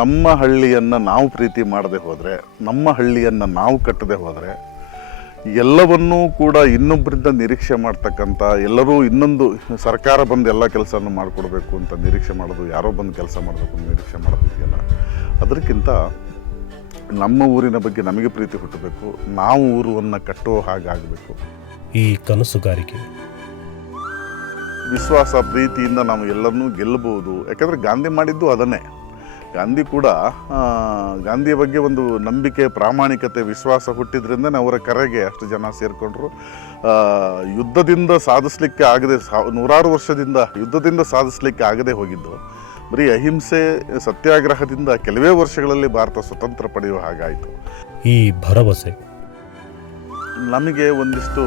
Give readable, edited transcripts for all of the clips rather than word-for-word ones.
ನಮ್ಮ ಹಳ್ಳಿಯನ್ನು ನಾವು ಪ್ರೀತಿ ಮಾಡದೆ ಹೋದರೆ, ನಮ್ಮ ಹಳ್ಳಿಯನ್ನು ನಾವು ಕಟ್ಟದೆ ಹೋದರೆ, ಎಲ್ಲವನ್ನೂ ಕೂಡ ಇನ್ನೊಬ್ಬರಿಂದ ನಿರೀಕ್ಷೆ ಮಾಡ್ತಕ್ಕಂಥ, ಎಲ್ಲರೂ ಇನ್ನೊಂದು ಸರ್ಕಾರ ಬಂದು ಎಲ್ಲ ಕೆಲಸನೂ ಮಾಡಿಕೊಡ್ಬೇಕು ಅಂತ ನಿರೀಕ್ಷೆ ಮಾಡೋದು, ಯಾರೋ ಬಂದು ಕೆಲಸ ಮಾಡಬೇಕು ಅಂತ ನಿರೀಕ್ಷೆ ಮಾಡೋದಿದೆಯಲ್ಲ, ಅದಕ್ಕಿಂತ ನಮ್ಮ ಊರಿನ ಬಗ್ಗೆ ನಮಗೆ ಪ್ರೀತಿ ಹುಟ್ಟಬೇಕು, ನಾವು ಊರನ್ನು ಕಟ್ಟೋ ಹಾಗಾಗಬೇಕು. ಈ ಕನಸುಗಾರಿಕೆ ವಿಶ್ವಾಸ ಪ್ರೀತಿಯಿಂದ ನಾವು ಎಲ್ಲರನ್ನೂ ಗೆಲ್ಲಬಹುದು. ಯಾಕಂದರೆ ಗಾಂಧಿ ಮಾಡಿದ್ದು ಅದನ್ನೇ. ಗಾಂಧಿ ಕೂಡ ಗಾಂಧಿಯ ಬಗ್ಗೆ ಒಂದು ನಂಬಿಕೆ, ಪ್ರಾಮಾಣಿಕತೆ, ವಿಶ್ವಾಸ ಹುಟ್ಟಿದ್ರಿಂದ ಅವರ ಕರೆಗೆ ಅಷ್ಟು ಜನ ಸೇರಿಕೊಂಡ್ರು. ಯುದ್ಧದಿಂದ ಸಾಧಿಸಲಿಕ್ಕೆ ಆಗದೆ, ನೂರಾರು ವರ್ಷದಿಂದ ಯುದ್ಧದಿಂದ ಸಾಧಿಸಲಿಕ್ಕೆ ಆಗದೆ ಹೋಗಿದ್ದು, ಬರೀ ಅಹಿಂಸೆ ಸತ್ಯಾಗ್ರಹದಿಂದ ಕೆಲವೇ ವರ್ಷಗಳಲ್ಲಿ ಭಾರತ ಸ್ವತಂತ್ರ ಪಡೆಯುವ ಹಾಗಾಯಿತು. ಈ ಭರವಸೆ ನಮಗೆ ಒಂದಿಷ್ಟು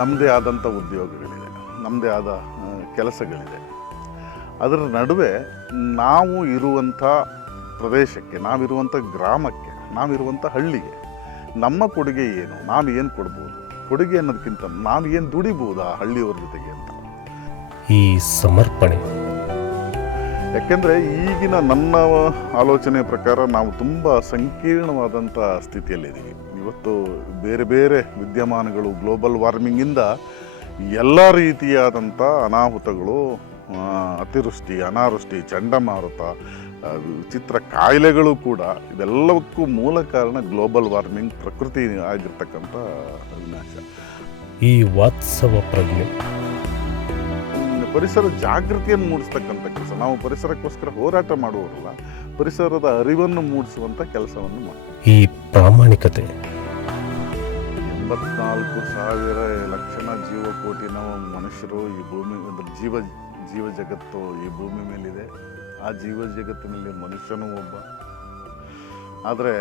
ನಮ್ಮದೇ ಆದಂಥ ಉದ್ಯೋಗಗಳಿದೆ, ನಮ್ಮದೇ ಆದ ಕೆಲಸಗಳಿದೆ. ಅದರ ನಡುವೆ ನಾವು ಇರುವಂಥ ಪ್ರದೇಶಕ್ಕೆ, ನಾವಿರುವಂಥ ಗ್ರಾಮಕ್ಕೆ, ನಾವಿರುವಂಥ ಹಳ್ಳಿಗೆ ನಮ್ಮ ಕೊಡುಗೆ ಏನು, ನಾವು ಏನು ಕೊಡ್ಬೋದು, ಕೊಡುಗೆ ಅನ್ನೋದಕ್ಕಿಂತ ನಾವು ಏನು ದುಡಿಬೋದು ಆ ಹಳ್ಳಿಯವ್ರ ಜೊತೆಗೆ ಅಂತ. ಈ ಸಮರ್ಪಣೆ, ಯಾಕೆಂದರೆ ಈಗಿನ ನನ್ನ ಆಲೋಚನೆ ಪ್ರಕಾರ ನಾವು ತುಂಬ ಸಂಕೀರ್ಣವಾದಂಥ ಸ್ಥಿತಿಯಲ್ಲಿದ್ದೀವಿ. ಇವತ್ತು ಬೇರೆ ಬೇರೆ ವಿದ್ಯಮಾನಗಳು, ಗ್ಲೋಬಲ್ ವಾರ್ಮಿಂಗಿಂದ ಎಲ್ಲ ರೀತಿಯಾದಂಥ ಅನಾಹುತಗಳು, ಅತಿವೃಷ್ಟಿ, ಅನಾವೃಷ್ಟಿ, ಚಂಡಮಾರುತ, ವಿಚಿತ್ರ ಕಾಯಿಲೆಗಳು ಕೂಡ, ಇದೆಲ್ಲವಕ್ಕೂ ಮೂಲ ಕಾರಣ ಗ್ಲೋಬಲ್ ವಾರ್ಮಿಂಗ್, ಪ್ರಕೃತಿ ಆಗಿರ್ತಕ್ಕಂಥ ವಿನಾಶ. ಈ ವಾತ್ಸವ ಪ್ರಜ್ಞೆ, ಪರಿಸರ ಜಾಗೃತಿಯನ್ನು ಮೂಡಿಸ್ತಕ್ಕಂಥ ಕೆಲಸ. ನಾವು ಪರಿಸರಕ್ಕೋಸ್ಕರ ಹೋರಾಟ ಮಾಡುವವರಲ್ಲ, ಪರಿಸರದ ಅರಿವನ್ನು ಮೂಡಿಸುವಂಥ ಕೆಲಸವನ್ನು ಮಾಡ್ತೀವಿ. ಈ ಪ್ರಾಮಾಣಿಕತೆ, 84,000 ಲಕ್ಷಣ ಜೀವಕೋಟಿನ ಮನುಷ್ಯರು ಈ ಭೂಮಿ, ಜೀವ ಜಗತ್ತು ಈ ಭೂಮಿ ಮೇಲಿದೆ. ಆ ಜೀವ ಜಗತ್ತಿನಲ್ಲಿ ಮನುಷ್ಯನೂ ಒಬ್ಬ. ಆದರೆ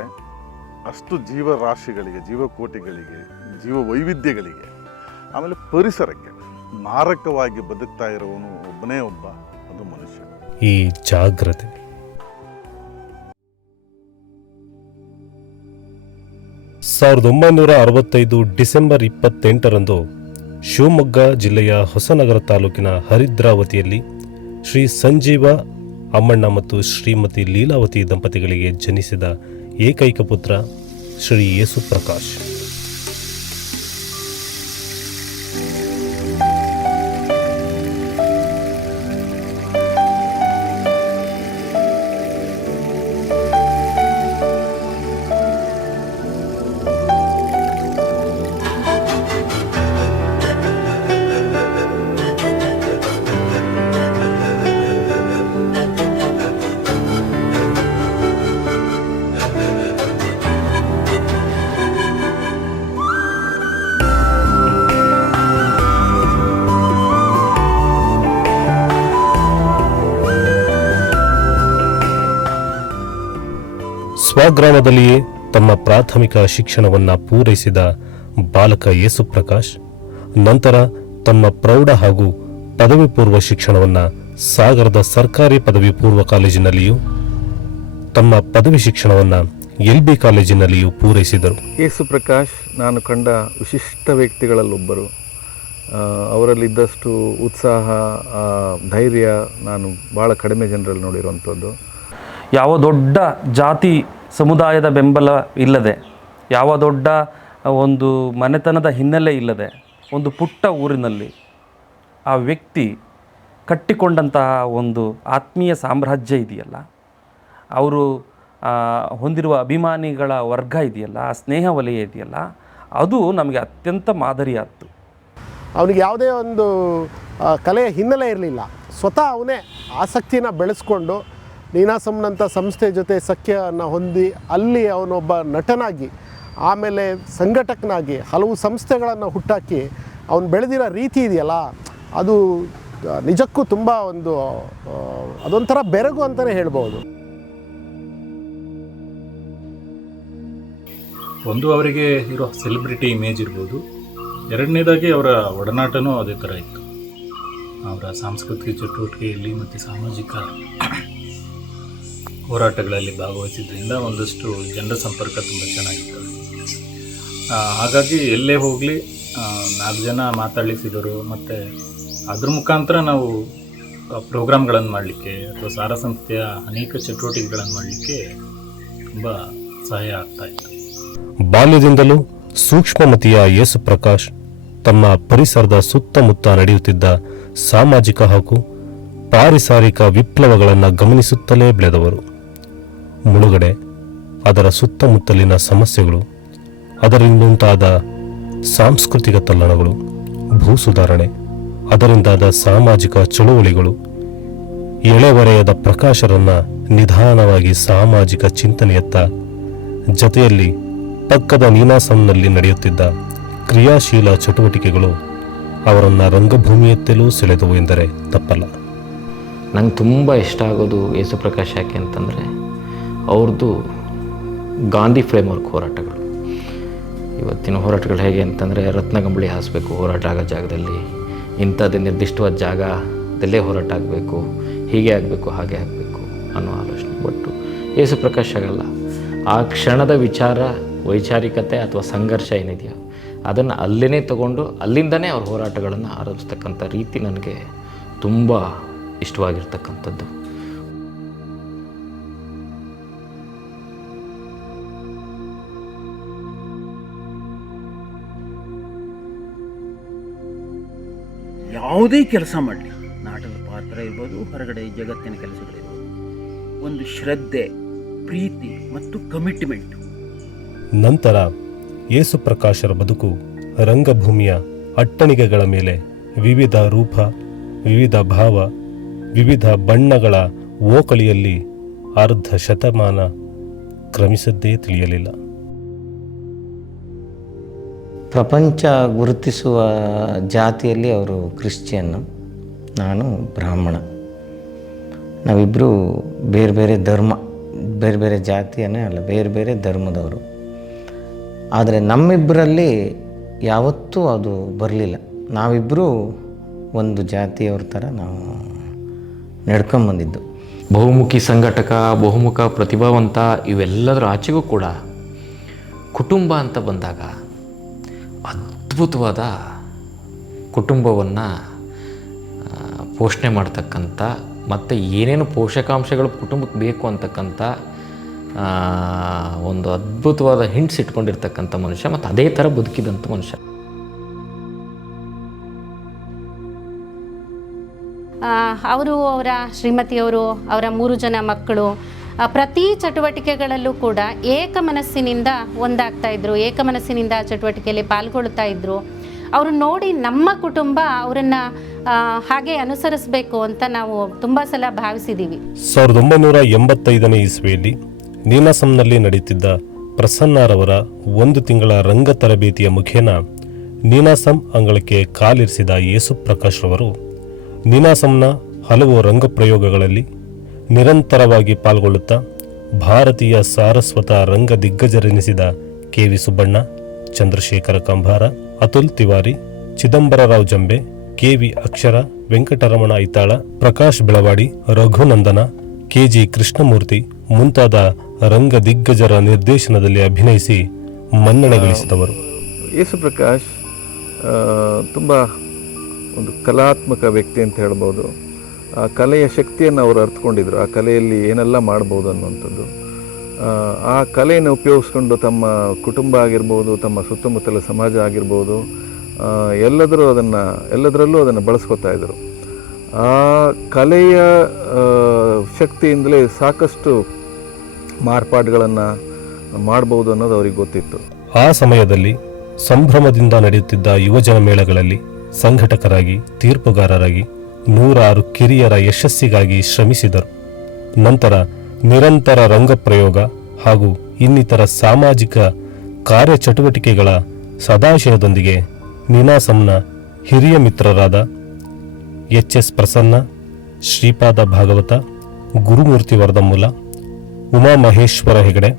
ಅಷ್ಟು ಜೀವರಾಶಿಗಳಿಗೆ, ಜೀವಕೋಟಿಗಳಿಗೆ, ಜೀವ ವೈವಿಧ್ಯಗಳಿಗೆ, ಆಮೇಲೆ ಪರಿಸರಕ್ಕೆ ಮಾರಕವಾಗಿ ಬದುಕ್ತಾ ಇರೋವನು ಒಬ್ಬನೇ ಒಬ್ಬ, ಅದು ಮನುಷ್ಯ. ಈ ಜಾಗ್ರತೆ, 1965 ಡಿಸೆಂಬರ್ 28ರಂದು ಶಿವಮೊಗ್ಗ ಜಿಲ್ಲೆಯ ಹೊಸನಗರ ತಾಲೂಕಿನ ಹರಿದ್ರಾವತಿಯಲ್ಲಿ ಶ್ರೀ ಸಂಜೀವ ಅಮ್ಮಣ್ಣ ಮತ್ತು ಶ್ರೀಮತಿ ಲೀಲಾವತಿ ದಂಪತಿಗಳಿಗೆ ಜನಿಸಿದ ಏಕೈಕ ಪುತ್ರ ಶ್ರೀ ಯೇಸು ಪ್ರಕಾಶ್. ಸ್ವಗ್ರಾಮದಲ್ಲಿಯೇ ತಮ್ಮ ಪ್ರಾಥಮಿಕ ಶಿಕ್ಷಣವನ್ನು ಪೂರೈಸಿದ ಬಾಲಕ ಯೇಸು ಪ್ರಕಾಶ್ ನಂತರ ತಮ್ಮ ಪ್ರೌಢ ಹಾಗೂ ಪದವಿ ಪೂರ್ವ ಶಿಕ್ಷಣವನ್ನು ಸಾಗರದ ಸರ್ಕಾರಿ ಪದವಿ ಪೂರ್ವ ಕಾಲೇಜಿನಲ್ಲಿಯೂ ತಮ್ಮ ಪದವಿ ಶಿಕ್ಷಣವನ್ನು LB ಕಾಲೇಜಿನಲ್ಲಿಯೂ ಪೂರೈಸಿದರು. ಯೇಸು ಪ್ರಕಾಶ್ ನಾನು ಕಂಡ ವಿಶಿಷ್ಟ ವ್ಯಕ್ತಿಗಳಲ್ಲೊಬ್ಬರು. ಅವರಲ್ಲಿದ್ದಷ್ಟು ಉತ್ಸಾಹ, ಧೈರ್ಯ ನಾನು ಭಾಳ ಕಡಿಮೆ ಜನರಲ್ಲಿ ನೋಡಿರುವಂಥದ್ದು. ಯಾವ ದೊಡ್ಡ ಜಾತಿ ಸಮುದಾಯದ ಬೆಂಬಲ ಇಲ್ಲದೆ, ಯಾವ ದೊಡ್ಡ ಒಂದು ಮನೆತನದ ಹಿನ್ನೆಲೆ ಇಲ್ಲದೆ, ಒಂದು ಪುಟ್ಟ ಊರಿನಲ್ಲಿ ಆ ವ್ಯಕ್ತಿ ಕಟ್ಟಿಕೊಂಡಂತಹ ಒಂದು ಆತ್ಮೀಯ ಸಾಮ್ರಾಜ್ಯ ಇದೆಯಲ್ಲ, ಅವರು ಹೊಂದಿರುವ ಅಭಿಮಾನಿಗಳ ವರ್ಗ ಇದೆಯಲ್ಲ, ಆ ಸ್ನೇಹ ವಲಯ ಇದೆಯಲ್ಲ, ಅದು ನಮಗೆ ಅತ್ಯಂತ ಮಾದರಿಯಾದ್ದು. ಅವನಿಗೆ ಯಾವುದೇ ಒಂದು ಕಲೆಯ ಹಿನ್ನೆಲೆ ಇರಲಿಲ್ಲ. ಸ್ವತಃ ಅವನೇ ಆಸಕ್ತಿನ ಬೆಳೆಸ್ಕೊಂಡು ನೀನಾಸಂನಂಥ ಸಂಸ್ಥೆ ಜೊತೆ ಸಖ್ಯವನ್ನು ಹೊಂದಿ ಅಲ್ಲಿ ಅವನೊಬ್ಬ ನಟನಾಗಿ, ಆಮೇಲೆ ಸಂಘಟಕನಾಗಿ ಹಲವು ಸಂಸ್ಥೆಗಳನ್ನು ಹುಟ್ಟಾಕಿ ಅವನು ಬೆಳೆದಿರೋ ರೀತಿ ಇದೆಯಲ್ಲ, ಅದು ನಿಜಕ್ಕೂ ತುಂಬ ಅದೊಂಥರ ಬೆರಗು ಅಂತಲೇ ಹೇಳ್ಬೋದು. ಒಂದು ಅವರಿಗೆ ಇರೋ ಸೆಲೆಬ್ರಿಟಿ ಇಮೇಜ್ ಇರ್ಬೋದು, ಎರಡನೇದಾಗಿ ಅವರ ಒಡನಾಟನೂ ಅದೇ ಥರ ಇತ್ತು. ಅವರ ಸಾಂಸ್ಕೃತಿಕ ಚಟುವಟಿಕೆಯಲ್ಲಿ ಮತ್ತು ಸಾಮಾಜಿಕ ಹೋರಾಟಗಳಲ್ಲಿ ಭಾಗವಹಿಸಿದ್ರಿಂದ ಒಂದಷ್ಟು ಜನರ ಸಂಪರ್ಕ ತುಂಬ ಚೆನ್ನಾಗಿತ್ತು. ಹಾಗಾಗಿ ಎಲ್ಲೇ ಹೋಗಲಿ 4 ಜನ ಮಾತಾಡಿಸಿದರು. ಮತ್ತು ಅದ್ರ ಮುಖಾಂತರ ನಾವು ಪ್ರೋಗ್ರಾಮ್ಗಳನ್ನು ಮಾಡಲಿಕ್ಕೆ ಅಥವಾ ಸಾರ ಸಂಸ್ಥೆಯ ಅನೇಕ ಚಟುವಟಿಕೆಗಳನ್ನು ಮಾಡಲಿಕ್ಕೆ ತುಂಬ ಸಹಾಯ ಆಗ್ತಾ ಇತ್ತು. ಬಾಲ್ಯದಿಂದಲೂ ಸೂಕ್ಷ್ಮಮತಿಯ ಯೇಸು ಪ್ರಕಾಶ್ ತಮ್ಮ ಪರಿಸರದ ಸುತ್ತಮುತ್ತ ನಡೆಯುತ್ತಿದ್ದ ಸಾಮಾಜಿಕ ಹಾಗೂ ಪಾರಿಸಾರಿಕ ವಿಪ್ಲವಗಳನ್ನು ಗಮನಿಸುತ್ತಲೇ ಬೆಳೆದವರು. ಮುಳುಗಡೆ, ಅದರ ಸುತ್ತಮುತ್ತಲಿನ ಸಮಸ್ಯೆಗಳು, ಅದರಿಂದುಂಟಾದ ಸಾಂಸ್ಕೃತಿಕ ತಲ್ಲಣಗಳು, ಭೂ ಸುಧಾರಣೆ, ಅದರಿಂದಾದ ಸಾಮಾಜಿಕ ಚಳುವಳಿಗಳು, ಎಳೆವರೆಯದ ಪ್ರಕಾಶರನ್ನ ನಿಧಾನವಾಗಿ ಸಾಮಾಜಿಕ ಚಿಂತನೆಯತ್ತ, ಜತೆಯಲ್ಲಿ ಪಕ್ಕದ ನೀನಾಸಂನಲ್ಲಿ ನಡೆಯುತ್ತಿದ್ದ ಕ್ರಿಯಾಶೀಲ ಚಟುವಟಿಕೆಗಳು ಅವರನ್ನು ರಂಗಭೂಮಿಯತ್ತಲೂ ಸೆಳೆದವು ಎಂದರೆ ತಪ್ಪಲ್ಲ. ನಂಗೆ ತುಂಬ ಇಷ್ಟ ಆಗೋದು ಯೇಸು ಪ್ರಕಾಶ್ ಯಾಕೆ ಅಂತಂದರೆ ಅವ್ರದ್ದು ಗಾಂಧಿ ಫ್ರೇಮ್ವರ್ಕ್ ಹೋರಾಟಗಳು. ಇವತ್ತಿನ ಹೋರಾಟಗಳು ಹೇಗೆ ಅಂತಂದರೆ ರತ್ನಗಂಬಳಿ ಹಾಸಬೇಕು ಹೋರಾಟ ಆಗೋ ಜಾಗದಲ್ಲಿ, ಇಂಥದ್ದು ನಿರ್ದಿಷ್ಟವಾದ ಜಾಗದಲ್ಲೇ ಹೋರಾಟ ಆಗಬೇಕು, ಹೀಗೆ ಆಗಬೇಕು ಹಾಗೆ ಆಗಬೇಕು ಅನ್ನೋ ಆಲೋಚನೆ. ಬಟ್ ಯೇಸು ಪ್ರಕಾಶ್ ಆಗಲ್ಲ. ಆ ಕ್ಷಣದ ವಿಚಾರ, ವೈಚಾರಿಕತೆ ಅಥವಾ ಸಂಘರ್ಷ ಏನಿದೆಯೋ ಅದನ್ನು ಅಲ್ಲೇ ತಗೊಂಡು ಅಲ್ಲಿಂದನೇ ಅವ್ರ ಹೋರಾಟಗಳನ್ನು ಆರಂಭಿಸ್ತಕ್ಕಂಥ ರೀತಿ ನನಗೆ ತುಂಬ ಇಷ್ಟವಾಗಿರ್ತಕ್ಕಂಥದ್ದು. ಯಾವುದೇ ಕೆಲಸ ಮಾಡಲಿ, ನಾಟಕದ ಪಾತ್ರ ಇರ್ಬೋದು, ಹೊರಗಡೆ ಜಗತ್ತಿನ ಕೆಲಸಗಳಿರ್ಬೋದು, ಒಂದು ಶ್ರದ್ಧೆ, ಪ್ರೀತಿ ಮತ್ತು ಕಮಿಟ್ಮೆಂಟ್. ನಂತರ ಯೇಸು ಪ್ರಕಾಶರ ಬದುಕು ರಂಗಭೂಮಿಯ ಅಟ್ಟಣಿಗೆಗಳ ಮೇಲೆ ವಿವಿಧ ರೂಪ, ವಿವಿಧ ಭಾವ, ವಿವಿಧ ಬಣ್ಣಗಳ ಓಕಳಿಯಲ್ಲಿ ಅರ್ಧ ಶತಮಾನ ಕ್ರಮಿಸದ್ದೇ ತಿಳಿಯಲಿಲ್ಲ. ಪ್ರಪಂಚ ಗುರುತಿಸುವ ಜಾತಿಯಲ್ಲಿ ಅವರು ಕ್ರಿಶ್ಚಿಯನ್ನು, ನಾನು ಬ್ರಾಹ್ಮಣ. ನಾವಿಬ್ಬರು ಬೇರೆ ಬೇರೆ ಧರ್ಮ, ಬೇರೆ ಬೇರೆ ಜಾತಿಯನ್ನೇ ಅಲ್ಲ, ಬೇರೆ ಬೇರೆ ಧರ್ಮದವರು. ಆದರೆ ನಮ್ಮಿಬ್ಬರಲ್ಲಿ ಯಾವತ್ತೂ ಅದು ಬರಲಿಲ್ಲ. ನಾವಿಬ್ಬರೂ ಒಂದು ಜಾತಿಯವ್ರ ಥರ ನಾವು ನಡ್ಕೊಂಬಂದಿದ್ದು. ಬಹುಮುಖಿ ಸಂಘಟಕ, ಬಹುಮುಖ ಪ್ರತಿಭಾವಂತ, ಇವೆಲ್ಲದರ ಆಚೆಗೂ ಕೂಡ ಕುಟುಂಬ ಅಂತ ಬಂದಾಗ ಅದ್ಭುತವಾದ ಕುಟುಂಬವನ್ನು ಪೋಷಣೆ ಮಾಡ್ತಕ್ಕಂಥ, ಮತ್ತು ಏನೇನು ಪೋಷಕಾಂಶಗಳು ಕುಟುಂಬಕ್ಕೆ ಬೇಕು ಅಂತಕ್ಕಂಥ ಒಂದು ಅದ್ಭುತವಾದ ಹಿಂಟ್ಸ್ ಇಟ್ಕೊಂಡಿರ್ತಕ್ಕಂಥ ಮನುಷ್ಯ, ಮತ್ತು ಅದೇ ಥರ ಬದುಕಿದಂಥ ಮನುಷ್ಯ. ಅವರು, ಅವರ ಶ್ರೀಮತಿಯವರು, ಅವರ 3 ಜನ ಮಕ್ಕಳು ಪ್ರತಿ ಚಟುವಟಿಕೆಗಳಲ್ಲೂ ಕೂಡ ಏಕಮನಸ್ಸಿನಿಂದ ಒಂದಾಗ್ತಾ ಇದ್ರು, ಏಕಮನಸ್ಸಿನಿಂದ ಚಟುವಟಿಕೆಯಲ್ಲಿ ಪಾಲ್ಗೊಳ್ತಾ ಇದ್ರು. ಅವರು ನೋಡಿ ನಮ್ಮ ಕುಟುಂಬ ಅವರನ್ನು ಹಾಗೆ ಅನುಸರಿಸಬೇಕು ಅಂತ ನಾವು ತುಂಬ ಸಲ ಭಾವಿಸಿದ್ದೀವಿ. 1985ನೇ ಇಸ್ವಿಯಲ್ಲಿ ನೀನಾಸಂನಲ್ಲಿ ನಡೆಯುತ್ತಿದ್ದ ಪ್ರಸನ್ನರವರ 1 ತಿಂಗಳ ರಂಗ ತರಬೇತಿಯ ಮುಖೇನ ನೀನಾಸಂ ಅಂಗಳಕ್ಕೆ ಕಾಲಿರಿಸಿದ ಯೇಸು ಪ್ರಕಾಶ್ ರವರು ನೀನಾಸಂನ ಹಲವು ರಂಗಪ್ರಯೋಗಗಳಲ್ಲಿ ನಿರಂತರವಾಗಿ ಪಾಲ್ಗೊಳ್ಳುತ್ತಾ ಭಾರತೀಯ ಸಾರಸ್ವತ ರಂಗ ದಿಗ್ಗಜರೆನಿಸಿದ ಕೆ.ವಿ. ಸುಬ್ಬಣ್ಣ, ಚಂದ್ರಶೇಖರ ಕಂಭಾರ, ಅತುಲ್ ತಿವಾರಿ, ಚಿದಂಬರರಾವ್ ಜಂಬೆ, ಕೆ.ವಿ. ಅಕ್ಷರ, ವೆಂಕಟರಮಣ ಐತಾಳ, ಪ್ರಕಾಶ್ ಬೆಳವಾಡಿ, ರಘುನಂದನ, ಕೆ.ಜಿ. ಕೃಷ್ಣಮೂರ್ತಿ ಮುಂತಾದ ರಂಗ ದಿಗ್ಗಜರ ನಿರ್ದೇಶನದಲ್ಲಿ ಅಭಿನಯಿಸಿ ಮನ್ನಣೆ ಗಳಿಸಿದವರು. ಯೇಸು ಪ್ರಕಾಶ್ ತುಂಬ ಒಂದು ಕಲಾತ್ಮಕ ವ್ಯಕ್ತಿ ಅಂತ ಹೇಳ್ಬೋದು. ಆ ಕಲೆಯ ಶಕ್ತಿಯನ್ನು ಅವರು ಅರ್ಥಕೊಂಡಿದ್ರು, ಆ ಕಲೆಯಲ್ಲಿ ಏನೆಲ್ಲ ಮಾಡ್ಬೋದು ಅನ್ನುವಂಥದ್ದು. ಆ ಕಲೆಯನ್ನು ಉಪಯೋಗಿಸ್ಕೊಂಡು ತಮ್ಮ ಕುಟುಂಬ ಆಗಿರ್ಬೋದು, ತಮ್ಮ ಸುತ್ತಮುತ್ತಲ ಸಮಾಜ ಆಗಿರ್ಬೋದು, ಎಲ್ಲದರಲ್ಲೂ ಅದನ್ನು ಬಳಸ್ಕೊತಾ ಇದ್ದರು. ಆ ಕಲೆಯ ಶಕ್ತಿಯಿಂದಲೇ ಸಾಕಷ್ಟು ಮಾರ್ಪಾಡುಗಳನ್ನು ಮಾಡ್ಬೋದು ಅನ್ನೋದು ಅವ್ರಿಗೆ ಗೊತ್ತಿತ್ತು. ಆ ಸಮಯದಲ್ಲಿ ಸಂಭ್ರಮದಿಂದ ನಡೆಯುತ್ತಿದ್ದ ಯುವಜನ ಮೇಳಗಳಲ್ಲಿ ಸಂಘಟಕರಾಗಿ, ತೀರ್ಪುಗಾರರಾಗಿ 106 ಕಿರಿಯರ ಯಶಸ್ಸಿಗಾಗಿ ಶ್ರಮಿಸಿದರು. ನಂತರ ನಿರಂತರ ರಂಗಪ್ರಯೋಗ ಹಾಗೂ ಇನ್ನಿತರ ಸಾಮಾಜಿಕ ಕಾರ್ಯಚಟುವಟಿಕೆಗಳ ಸದಾಶಯದೊಂದಿಗೆ ನೀನಾಸಂನ ಹಿರಿಯ ಮಿತ್ರರಾದ ಎಚ್.ಎಸ್. ಪ್ರಸನ್ನ, ಶ್ರೀಪಾದ ಭಾಗವತ, ಗುರುಮೂರ್ತಿ ವರದಮೂಲ, ಉಮಾಮಹೇಶ್ವರ ಹೆಗಡೆ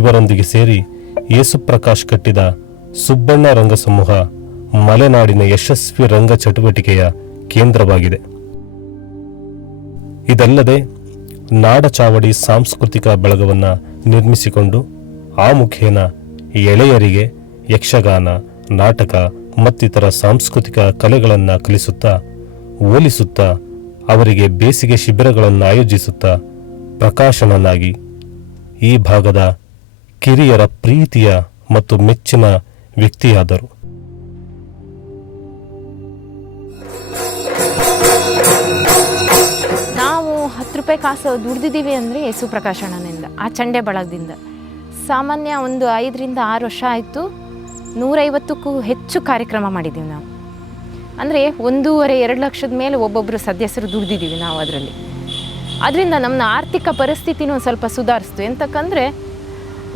ಇವರೊಂದಿಗೆ ಸೇರಿ ಯೇಸುಪ್ರಕಾಶ್ ಕಟ್ಟಿದ ಸುಬ್ಬಣ್ಣ ರಂಗ ಸಮೂಹ ಮಲೆನಾಡಿನ ಯಶಸ್ವಿ ರಂಗ ಚಟುವಟಿಕೆಯ ಕೇಂದ್ರವಾಗಿದೆ. ಇದಲ್ಲದೆ ನಾಡಚಾವಡಿ ಸಾಂಸ್ಕೃತಿಕ ಬಳಗವನ್ನು ನಿರ್ಮಿಸಿಕೊಂಡು ಆ ಮುಖೇನ ಎಳೆಯರಿಗೆ ಯಕ್ಷಗಾನ, ನಾಟಕ ಮತ್ತಿತರ ಸಾಂಸ್ಕೃತಿಕ ಕಲೆಗಳನ್ನು ಕಲಿಸುತ್ತಾ, ಓಲಿಸುತ್ತಾ ಅವರಿಗೆ ಬೇಸಿಗೆ ಶಿಬಿರಗಳನ್ನು ಆಯೋಜಿಸುತ್ತಾ ಪ್ರಕಾಶನನ್ನಾಗಿ ಈ ಭಾಗದ ಕಿರಿಯರ ಪ್ರೀತಿಯ ಮತ್ತು ಮೆಚ್ಚಿನ ವ್ಯಕ್ತಿಯಾದರು. ನಾವು 10 ರೂಪಾಯಿ ಕಾಸು ದುಡ್ದಿದ್ದೀವಿ ಅಂದರೆ ಯೇಸು ಪ್ರಕಾಶನದಿಂದ, ಆ ಚಂಡೆ ಬಳಗದಿಂದ. ಸಾಮಾನ್ಯ ಒಂದು 5 ರಿಂದ 6 ವರ್ಷ ಆಯಿತು. 150ಕ್ಕೂ ಹೆಚ್ಚು ಕಾರ್ಯಕ್ರಮ ಮಾಡಿದ್ದೀವಿ ನಾವು. ಅಂದರೆ 1.5-2 ಲಕ್ಷದ ಮೇಲೆ ಒಬ್ಬೊಬ್ಬರು ಸದಸ್ಯರು ದುಡ್ದಿದ್ದೀವಿ ನಾವು ಅದರಲ್ಲಿ. ಅದರಿಂದ ನಮ್ಮ ಆರ್ಥಿಕ ಪರಿಸ್ಥಿತಿನೂ ಸ್ವಲ್ಪ ಸುಧಾರಿಸ್ತು. ಎಂತಕ್ಕಂದರೆ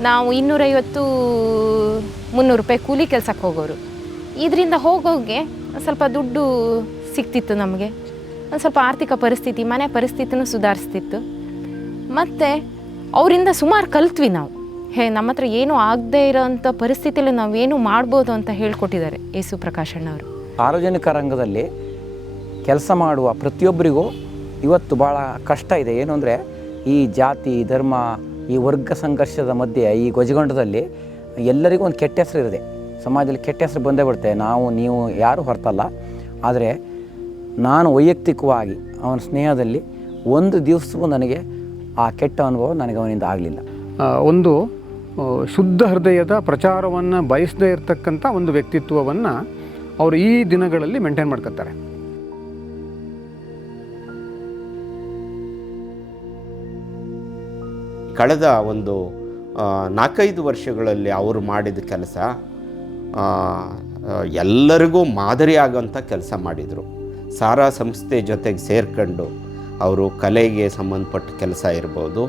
ನಾವು 250-300 ರೂಪಾಯಿ ಕೂಲಿ ಕೆಲಸಕ್ಕೆ ಹೋಗೋರು. ಇದರಿಂದ ಹೋಗೋಗೆ ಸ್ವಲ್ಪ ದುಡ್ಡು ಸಿಗ್ತಿತ್ತು ನಮಗೆ. ಒಂದು ಸ್ವಲ್ಪ ಆರ್ಥಿಕ ಪರಿಸ್ಥಿತಿ, ಮನೆ ಪರಿಸ್ಥಿತಿನೂ ಸುಧಾರಿಸ್ತಿತ್ತು. ಮತ್ತು ಅವರಿಂದ ಸುಮಾರು ಕಲ್ತ್ವಿ ನಾವು. ನಮ್ಮ ಹತ್ರ ಏನೂ ಆಗದೇ ಇರೋವಂಥ ಪರಿಸ್ಥಿತಿಯಲ್ಲಿ ನಾವೇನು ಮಾಡ್ಬೋದು ಅಂತ ಹೇಳ್ಕೊಟ್ಟಿದ್ದಾರೆ ಯೇಸು ಪ್ರಕಾಶಣ್ಣವರು. ಸಾರ್ವಜನಿಕ ರಂಗದಲ್ಲಿ ಕೆಲಸ ಮಾಡುವ ಪ್ರತಿಯೊಬ್ಬರಿಗೂ ಇವತ್ತು ಭಾಳ ಕಷ್ಟ ಇದೆ. ಏನು ಅಂದರೆ ಈ ಜಾತಿ, ಧರ್ಮ, ಈ ವರ್ಗ ಸಂಘರ್ಷದ ಮಧ್ಯೆ, ಈ ಗೊಜಗೊಂಡದಲ್ಲಿ ಎಲ್ಲರಿಗೂ ಒಂದು ಕೆಟ್ಟ ಹೆಸರು ಇರುತ್ತೆ. ಸಮಾಜದಲ್ಲಿ ಕೆಟ್ಟ ಹೆಸರು ಬಂದೇ ಬಿಡುತ್ತೆ. ನೀವು ಯಾರೂ ಹೊರತಲ್ಲ. ಆದರೆ ನಾನು ವೈಯಕ್ತಿಕವಾಗಿ ಅವನ ಸ್ನೇಹದಲ್ಲಿ ಒಂದು ದಿವಸವೂ ನನಗೆ ಆ ಕೆಟ್ಟ ಅನುಭವ ನನಗೆ ಅವನಿಂದ ಆಗಲಿಲ್ಲ. ಒಂದು ಶುದ್ಧ ಹೃದಯದ ಪ್ರಚಾರವನ್ನು ಬಯಸದೇ ಇರತಕ್ಕಂಥ ಒಂದು ವ್ಯಕ್ತಿತ್ವವನ್ನು ಅವರು ಈ ದಿನಗಳಲ್ಲಿ ಮೇಂಟೈನ್ ಮಾಡ್ಕೊತಾರೆ. ಕಳೆದ ಒಂದು 4-5 ವರ್ಷಗಳಲ್ಲಿ ಅವರು ಮಾಡಿದ ಕೆಲಸ ಎಲ್ಲರಿಗೂ ಮಾದರಿ ಆಗೋಂಥ ಕೆಲಸ ಮಾಡಿದರು. ಸಾರಾ ಸಂಸ್ಥೆ ಜೊತೆಗೆ ಸೇರ್ಕೊಂಡು ಅವರು ಕಲೆಗೆ ಸಂಬಂಧಪಟ್ಟ ಕೆಲಸ ಇರ್ಬೋದು,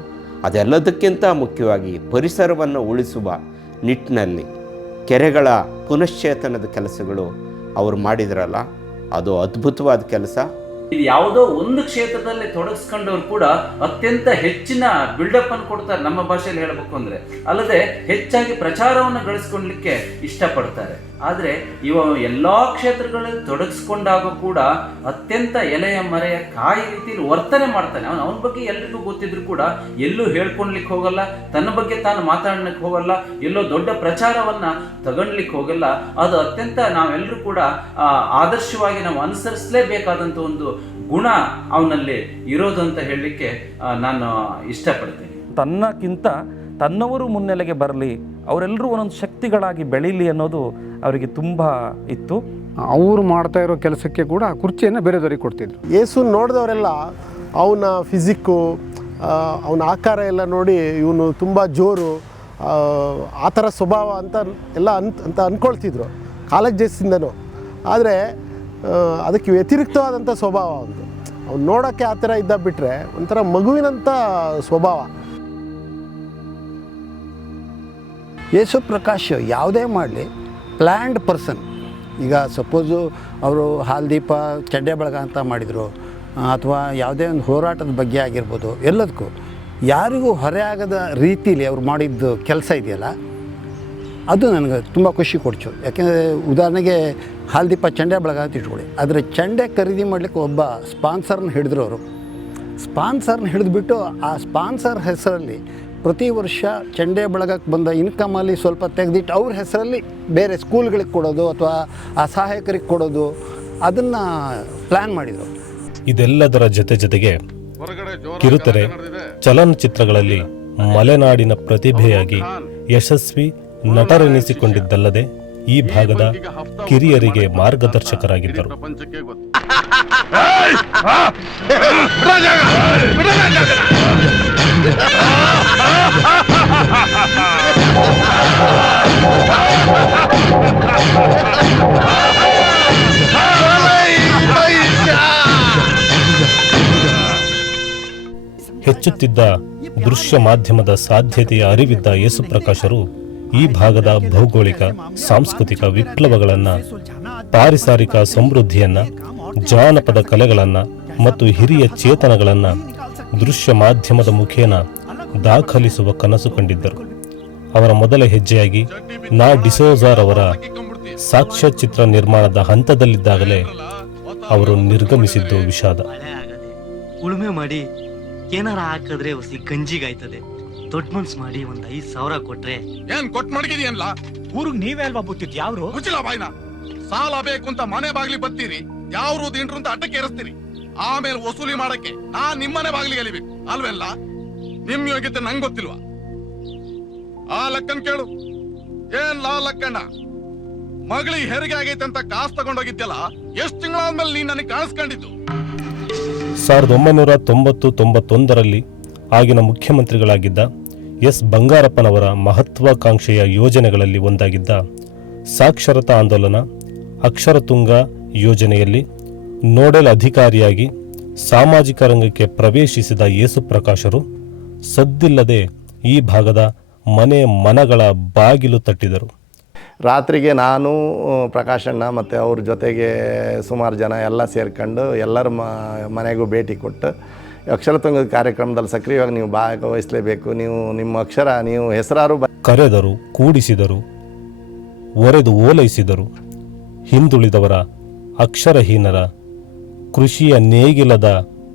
ಅದೆಲ್ಲದಕ್ಕಿಂತ ಮುಖ್ಯವಾಗಿ ಪರಿಸರವನ್ನು ಉಳಿಸುವ ನಿಟ್ಟಿನಲ್ಲಿ ಕೆರೆಗಳ ಪುನಶ್ಚೇತನದ ಕೆಲಸಗಳು ಅವರು ಮಾಡಿದ್ರಲ್ಲ, ಅದು ಅದ್ಭುತವಾದ ಕೆಲಸ. ಇದು ಯಾವುದೋ ಒಂದು ಕ್ಷೇತ್ರದಲ್ಲಿ ತೊಡಗಿಸ್ಕೊಂಡವ್ರು ಕೂಡ ಅತ್ಯಂತ ಹೆಚ್ಚಿನ ಬಿಲ್ಡಪ್ ಅನ್ನು ಕೊಡ್ತಾರೆ, ನಮ್ಮ ಭಾಷೆಯಲ್ಲಿ ಹೇಳಬೇಕು ಅಂದ್ರೆ. ಅಲ್ಲದೆ ಹೆಚ್ಚಾಗಿ ಪ್ರಚಾರವನ್ನು ಗಳಿಸ್ಕೊಳ್ಲಿಕ್ಕೆ ಇಷ್ಟಪಡ್ತಾರೆ. ಆದರೆ ಇವ ಎಲ್ಲ ಕ್ಷೇತ್ರಗಳಲ್ಲಿ ತೊಡಗಿಸ್ಕೊಂಡಾಗ ಕೂಡ ಅತ್ಯಂತ ಎಲೆಯ ಮರೆಯ ಕಾಯಿ ರೀತಿಯಲ್ಲಿ ವರ್ತನೆ ಮಾಡ್ತಾನೆ. ಅವನ ಬಗ್ಗೆ ಎಲ್ರಿಗೂ ಗೊತ್ತಿದ್ರು ಕೂಡ ಎಲ್ಲೂ ಹೇಳ್ಕೊಳ್ಲಿಕ್ಕೆ ಹೋಗಲ್ಲ, ತನ್ನ ಬಗ್ಗೆ ತಾನು ಮಾತಾಡ್ಲಿಕ್ಕೆ ಹೋಗಲ್ಲ, ಎಲ್ಲೋ ದೊಡ್ಡ ಪ್ರಚಾರವನ್ನ ತಗೊಳ್ಲಿಕ್ಕೆ ಹೋಗಲ್ಲ. ಅದು ಅತ್ಯಂತ ನಾವೆಲ್ಲರೂ ಕೂಡ ಆದರ್ಶವಾಗಿ ನಾವು ಅನುಸರಿಸಲೇಬೇಕಾದಂಥ ಒಂದು ಗುಣ ಅವನಲ್ಲಿ ಇರೋದು ಅಂತ ಹೇಳಲಿಕ್ಕೆ ನಾನು ಇಷ್ಟಪಡ್ತೇನೆ. ತನ್ನಕ್ಕಿಂತ ತನ್ನವರು ಮುನ್ನೆಲೆಗೆ ಬರಲಿ, ಅವರೆಲ್ಲರೂ ಒಂದೊಂದು ಶಕ್ತಿಗಳಾಗಿ ಬೆಳೀಲಿ ಅನ್ನೋದು ಅವರಿಗೆ ತುಂಬ ಇತ್ತು. ಅವರು ಮಾಡ್ತಾ ಇರೋ ಕೆಲಸಕ್ಕೆ ಕೂಡ ಆ ಕುರ್ಚಿಯನ್ನು ಬೇರೆದವರಿಗೆ ಕೊಡ್ತಿದ್ರು. ಯೇಸು ನೋಡಿದವರೆಲ್ಲ ಅವನ ಫಿಸಿಕ್ಕು, ಅವನ ಆಕಾರ ಎಲ್ಲ ನೋಡಿ ಇವನು ತುಂಬ ಜೋರು, ಆ ಥರ ಸ್ವಭಾವ ಅಂತ ಎಲ್ಲ ಅಂತ ಅಂದ್ಕೊಳ್ತಿದ್ರು ಕಾಲೇಜ್ ಡೇಸಿಂದನೂ. ಆದರೆ ಅದಕ್ಕೆ ವ್ಯತಿರಿಕ್ತವಾದಂಥ ಸ್ವಭಾವ ಅವ್ನು ನೋಡೋಕ್ಕೆ ಆ ಥರ ಇದ್ದ ಬಿಟ್ಟರೆ ಒಂಥರ ಮಗುವಿನಂಥ ಸ್ವಭಾವ. ಯೇಸು ಪ್ರಕಾಶ್ ಯಾವುದೇ ಮಾಡಲಿ ಪ್ಲ್ಯಾಂಡ್ ಪರ್ಸನ್. ಈಗ ಸಪೋಸು ಅವರು ಹಾಲ್ದೀಪ ಚಡ್ಡೆ ಬಳಗ ಅಂತ ಮಾಡಿದರು, ಅಥವಾ ಯಾವುದೇ ಒಂದು ಹೋರಾಟದ ಬಗ್ಗೆ ಆಗಿರ್ಬೋದು, ಎಲ್ಲದಕ್ಕೂ ಯಾರಿಗೂ ಹೊರೆ ಆಗದ ರೀತಿಯಲ್ಲಿ ಅವ್ರು ಮಾಡಿದ್ದು ಕೆಲಸ ಇದೆಯಲ್ಲ, ಅದು ನನಗೆ ತುಂಬ ಖುಷಿ ಕೊಡ್ತು. ಯಾಕೆಂದರೆ ಉದಾಹರಣೆಗೆ ಹಾಲ್ದೀಪ ಚಂಡೆ ಬಳಗ ಅಂತ ಇಟ್ಕೊಳ್ಳಿ, ಅದರ ಚಂಡೆ ಖರೀದಿ ಮಾಡಲಿಕ್ಕೆ ಒಬ್ಬ ಸ್ಪಾನ್ಸರ್ನ ಹಿಡಿದ್ರು. ಅವರು ಸ್ಪಾನ್ಸರ್ನ ಹಿಡಿದುಬಿಟ್ಟು ಆ ಸ್ಪಾನ್ಸರ್ ಹೆಸರಲ್ಲಿ ಪ್ರತಿ ವರ್ಷ ಚಂಡೆ ಬಳಗಕ್ಕೆ ಬಂದ ಇನ್ಕಮಲ್ಲಿ ಸ್ವಲ್ಪ ತೆಗೆದಿಟ್ಟು ಅವ್ರ ಹೆಸರಲ್ಲಿ ಬೇರೆ ಸ್ಕೂಲ್ಗಳಿಗೆ ಕೊಡೋದು ಅಥವಾ ಆ ಸಹಾಯಕರಿಗೆ ಕೊಡೋದು, ಅದನ್ನು ಪ್ಲ್ಯಾನ್ ಮಾಡಿದರು. ಇದೆಲ್ಲದರ ಜೊತೆಗೆ ಕಿರುತೆರೆ, ಚಲನಚಿತ್ರಗಳಲ್ಲಿ ಮಲೆನಾಡಿನ ಪ್ರತಿಭೆಯಾಗಿ ಯಶಸ್ವಿ ನಟರೆನಿಸಿಕೊಂಡಿದ್ದಲ್ಲದೆ ಈ ಭಾಗದ ಕಿರಿಯರಿಗೆ ಮಾರ್ಗದರ್ಶಕರಾಗಿದ್ದರು. ಹೆಚ್ಚುತ್ತಿದ್ದ ದೃಶ್ಯ ಮಾಧ್ಯಮದ ಸಾಧ್ಯತೆಯ ಅರಿವಿದ್ದ ಯೇಸುಪ್ರಕಾಶರು ಈ ಭಾಗದ ಭೌಗೋಳಿಕ, ಸಾಂಸ್ಕೃತಿಕ ವಿಪ್ಲವಗಳನ್ನು, ಪಾರಿಸಾರಿಕ ಸಮೃದ್ಧಿಯನ್ನು, ಜಾನಪದ ಕಲೆಗಳನ್ನು ಮತ್ತು ಹಿರಿಯ ಚೇತನಗಳನ್ನು ದೃಶ್ಯ ಮಾಧ್ಯಮದ ಮುಖೇನ ದಾಖಲಿಸುವ ಕನಸು ಕಂಡಿದ್ದರು. ಅವರ ಮೊದಲ ಹೆಜ್ಜೆಯಾಗಿ ನಾ ಡಿಸೋಜಾರ್ ಅವರ ಸಾಕ್ಷ್ಯಚಿತ್ರ ನಿರ್ಮಾಣದ ಹಂತದಲ್ಲಿದ್ದಾಗಲೇ ಅವರು ನಿರ್ಗಮಿಸಿದ್ದು ವಿಷಾದ. ಉಳುಮೆ ಮಾಡಿ ಏನಾರ ಹಾಕಿದ್ರೆ ಹೊಸಿ ಗಂಜಿಗಾಯ್ತದೆ. ದೊಡ್ಡ ಮನ್ಸ್ ಮಾಡಿ 5,000 ಕೊಟ್ರೆ ಏನ್ ಕೊಟ್ ಮಡಗಿದೆಯಲ್ಲ, ಊರಿಗೆ ನೀವೇ ಅಲ್ವಾ ಬುತ್ತಿದ್ ಯಾವ್ರು ಮುಚ್ಚಿಲ್ಲ ಬಾಯ್ನ. ಸಾಲ ಬೇಕು ಅಂತ ಮನೆ ಬಾಗ್ಲಿ ಬರ್ತೀರಿ, ಯಾವ್ರು ದಿಂಡ್ರು ಅಂತ ಅಡ್ಡಕ್ಕೆ ಏರಿಸ್ತೀರಿ. ಆಮೇಲೆ ವಸೂಲಿ ಮಾಡಕ್ಕೆ ನಾನ್ ನಿಮ್ಮನೆ ಬಾಗಿಲಿಗೆ ಎಲಿಬೇಕು ಅಲ್ವೆಲ್ಲ? ನಿಮ್ ಯೋಗ್ಯತೆ ನಂಗೆ ಗೊತ್ತಿಲ್ವಾ? ಆ ಲಕ್ಕನ್ ಕೇಳು. ಏನ್ ಲಕ್ಕಣ್ಣ, ಮಗಳಿಗೆ ಹೆರಿಗೆ ಆಗೈತೆ ಅಂತ ಕಾಸು ತಗೊಂಡೋಗಿದ್ಯಲ್ಲ, ಎಷ್ಟು ತಿಂಗಳಾದ್ಮೇಲೆ ನೀನ್ ನನಗೆ ಕಾಣಿಸ್ಕೊಂಡಿದ್ದು? 1990-91ರಲ್ಲಿ ಆಗಿನ ಮುಖ್ಯಮಂತ್ರಿಗಳಾಗಿದ್ದ ಎಸ್ ಬಂಗಾರಪ್ಪನವರ ಮಹತ್ವಾಕಾಂಕ್ಷೆಯ ಯೋಜನೆಗಳಲ್ಲಿ ಒಂದಾಗಿದ್ದ ಸಾಕ್ಷರತಾ ಆಂದೋಲನ ಅಕ್ಷರತುಂಗ ಯೋಜನೆಯಲ್ಲಿ ನೋಡೆಲ್ ಅಧಿಕಾರಿಯಾಗಿ ಸಾಮಾಜಿಕ ರಂಗಕ್ಕೆ ಪ್ರವೇಶಿಸಿದ ಯೇಸುಪ್ರಕಾಶರು ಸದ್ದಿಲ್ಲದೆ ಈ ಭಾಗದ ಮನೆ ಮನಗಳ ಬಾಗಿಲು ತಟ್ಟಿದರು. ರಾತ್ರಿಗೆ ನಾನು ಪ್ರಕಾಶಣ್ಣ ಮತ್ತು ಅವ್ರ ಜೊತೆಗೆ ಸುಮಾರು ಜನ ಎಲ್ಲ ಸೇರ್ಕೊಂಡು ಎಲ್ಲರ ಮನೆಗೂ ಭೇಟಿ ಕೊಟ್ಟು ಅಕ್ಷರತುಂಗದ ಕಾರ್ಯಕ್ರಮದಲ್ಲಿ ಸಕ್ರಿಯವಾಗಿ ನೀವು ಭಾಗವಹಿಸಲೇಬೇಕು, ನೀವು ನಿಮ್ಮ ಅಕ್ಷರ ನೀವು ಹೆಸರಾರು ಕರೆದರು, ಕೂಡಿಸಿದರು, ಒರೆದು ಓಲೈಸಿದರು. ಹಿಂದುಳಿದವರ, ಅಕ್ಷರಹೀನರ, ಕೃಷಿಯ ನೇಗಿಲದ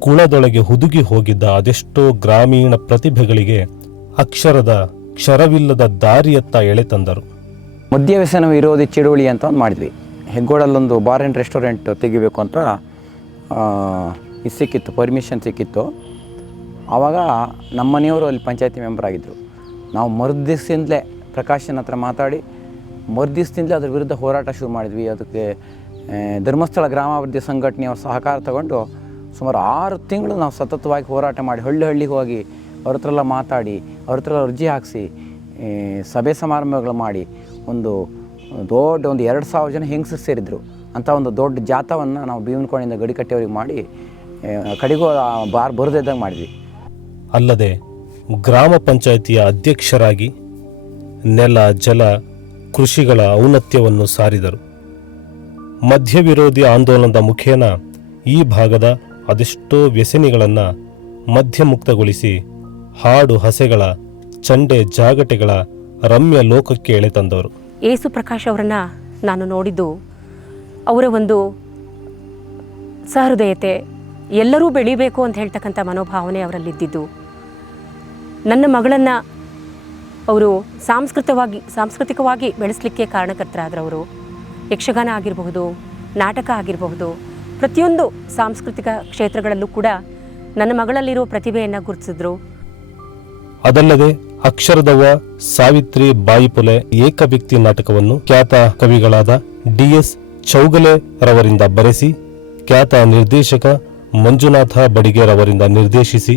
ಕುಳದೊಳಗೆ ಹುದುಗಿ ಹೋಗಿದ್ದ ಅದೆಷ್ಟೋ ಗ್ರಾಮೀಣ ಪ್ರತಿಭೆಗಳಿಗೆ ಅಕ್ಷರದ ಕ್ಷರವಿಲ್ಲದ ದಾರಿಯತ್ತ ಎಳೆತಂದರು. ಮದ್ಯವ್ಯಸನ ವಿರೋಧಿ ಚಳುವಳಿ ಅಂತ ಒಂದು ಮಾಡಿದ್ವಿ. ಹೆಗ್ಗೋಡಲ್ಲೊಂದು ಬಾರ್ ಆ್ಯಂಡ್ ರೆಸ್ಟೋರೆಂಟ್ ತೆಗಿಬೇಕು ಅಂತ ಇದು ಸಿಕ್ಕಿತ್ತು, ಪರ್ಮಿಷನ್ ಸಿಕ್ಕಿತ್ತು. ಆವಾಗ ನಮ್ಮ ಮನೆಯವರು ಅಲ್ಲಿ ಪಂಚಾಯತಿ ಮೆಂಬರ್ ಆಗಿದ್ದರು. ನಾವು ಮರುದಿವಸದಿಂದಲೇ ಪ್ರಕಾಶನ ಹತ್ರ ಮಾತಾಡಿ ಮರುದಿವಸದಿಂದಲೇ ಅದ್ರ ವಿರುದ್ಧ ಹೋರಾಟ ಶುರು ಮಾಡಿದ್ವಿ. ಅದಕ್ಕೆ ಧರ್ಮಸ್ಥಳ ಗ್ರಾಮಾಭಿವೃದ್ಧಿ ಸಂಘಟನೆಯವ್ರ ಸಹಕಾರ ತಗೊಂಡು ಸುಮಾರು 6 ತಿಂಗಳು ನಾವು ಸತತವಾಗಿ ಹೋರಾಟ ಮಾಡಿ ಹಳ್ಳಿಗೆ ಹೋಗಿ ಅವ್ರ ಹತ್ರ ಎಲ್ಲ ಮಾತಾಡಿ ಅವ್ರ ಹತ್ರ ಅರ್ಜಿ ಹಾಕಿಸಿ ಸಭೆ ಸಮಾರಂಭಗಳು ಮಾಡಿ ಒಂದು 2,000 ಜನ ಹೆಂಗಸರು ಸೇರಿದ್ರು. ಅಂಥ ಒಂದು ದೊಡ್ಡ ಜಾಥವನ್ನು ನಾವು ಭೀಮನಕೋಣೆಯಿಂದ ಗಡಿಕಟ್ಟೆಯವ್ರಿಗೆ ಮಾಡಿ ಕಡೆಗೂ ಬಾರ್ ಬರದಿದ್ದಂಗೆ ಮಾಡಿದ್ವಿ. ಅಲ್ಲದೆ ಗ್ರಾಮ ಪಂಚಾಯಿತಿಯ ಅಧ್ಯಕ್ಷರಾಗಿ ನೆಲ ಜಲ ಕೃಷಿಗಳ ಔನ್ನತ್ಯವನ್ನು ಸಾರಿದರು. ಮದ್ಯ ವಿರೋಧಿ ಆಂದೋಲನದ ಮುಖೇನ ಈ ಭಾಗದ ಅದೆಷ್ಟೋ ವ್ಯಸನಿಗಳನ್ನು ಮದ್ಯಮುಕ್ತಗೊಳಿಸಿ ಹಾಡು ಹಸೆಗಳ ಚಂಡೆ ಜಾಗಟೆಗಳ ರಮ್ಯ ಲೋಕಕ್ಕೆ ಎಳೆತಂದವರು. ಯೇಸು ಪ್ರಕಾಶ್ ಅವರನ್ನು ನಾನು ನೋಡಿದ್ದು ಅವರ ಒಂದು ಸಹೃದಯತೆ, ಎಲ್ಲರೂ ಬೆಳೀಬೇಕು ಅಂತ ಹೇಳ್ತಕ್ಕಂಥ ಮನೋಭಾವನೆ ಅವರಲ್ಲಿದ್ದಿದ್ದು. ನನ್ನ ಮಗಳನ್ನು ಅವರು ಸಾಂಸ್ಕೃತಿಕವಾಗಿ ಬೆಳೆಸಲಿಕ್ಕೆ ಕಾರಣಕರ್ತರಾದರವರು. ಯಕ್ಷಗಾನ ಆಗಿರಬಹುದು, ನಾಟಕ ಆಗಿರಬಹುದು, ಪ್ರತಿಯೊಂದು ಸಾಂಸ್ಕೃತಿಕ ಕ್ಷೇತ್ರಗಳಲ್ಲೂ ಕೂಡ ನನ್ನ ಮಗಳಲ್ಲಿರೋ ಪ್ರತಿಭೆಯನ್ನು ಗುರುತಿಸಿದ್ರು. ಅದಲ್ಲದೆ ಅಕ್ಷರದವ್ವ ಸಾವಿತ್ರಿ ಬಾಯಿಪೊಲೆ ಏಕವ್ಯಕ್ತಿ ನಾಟಕವನ್ನು ಖ್ಯಾತ ಕವಿಗಳಾದ DS ಚೌಗಲೆ ರವರಿಂದ ಬರೆಸಿ, ಖ್ಯಾತ ನಿರ್ದೇಶಕ ಮಂಜುನಾಥ ಬಡಿಗೇರವರಿಂದ ನಿರ್ದೇಶಿಸಿ,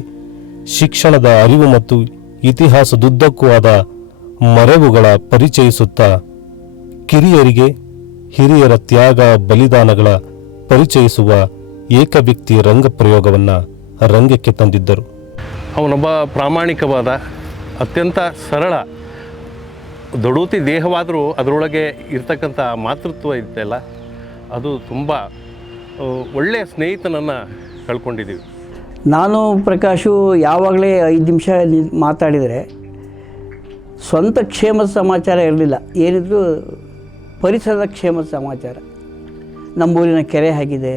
ಶಿಕ್ಷಣದ ಅರಿವು ಮತ್ತು ಇತಿಹಾಸದುದ್ದಕ್ಕೂ ಆದ ಮರೆವುಗಳ ಪರಿಚಯಿಸುತ್ತಾ ಕಿರಿಯರಿಗೆ ಹಿರಿಯರ ತ್ಯಾಗ ಬಲಿದಾನಗಳ ಪರಿಚಯಿಸುವ ಏಕವ್ಯಕ್ತಿ ರಂಗಪ್ರಯೋಗವನ್ನು ರಂಗಕ್ಕೆ ತಂದಿದ್ದರು. ಅವನೊಬ್ಬ ಪ್ರಾಮಾಣಿಕವಾದ, ಅತ್ಯಂತ ಸರಳ, ದೊಡೂತಿ ದೇಹವಾದರೂ ಅದರೊಳಗೆ ಇರ್ತಕ್ಕಂಥ ಮಾತೃತ್ವ ಇದೆಯಲ್ಲ, ಅದು ತುಂಬ ಒಳ್ಳೆಯ ಸ್ನೇಹಿತನನ್ನು ಕಳ್ಕೊಂಡಿದ್ದೀವಿ. ನಾನು ಪ್ರಕಾಶು ಯಾವಾಗಲೇ 5 ನಿಮಿಷ ಮಾತಾಡಿದರೆ ಸ್ವಂತ ಕ್ಷೇಮದ ಸಮಾಚಾರ ಇರಲಿಲ್ಲ, ಏನಿದ್ರು ಪರಿಸರದ ಕ್ಷೇಮದ ಸಮಾಚಾರ. ನಮ್ಮೂರಿನ ಕೆರೆ ಹೇಗಿದೆ,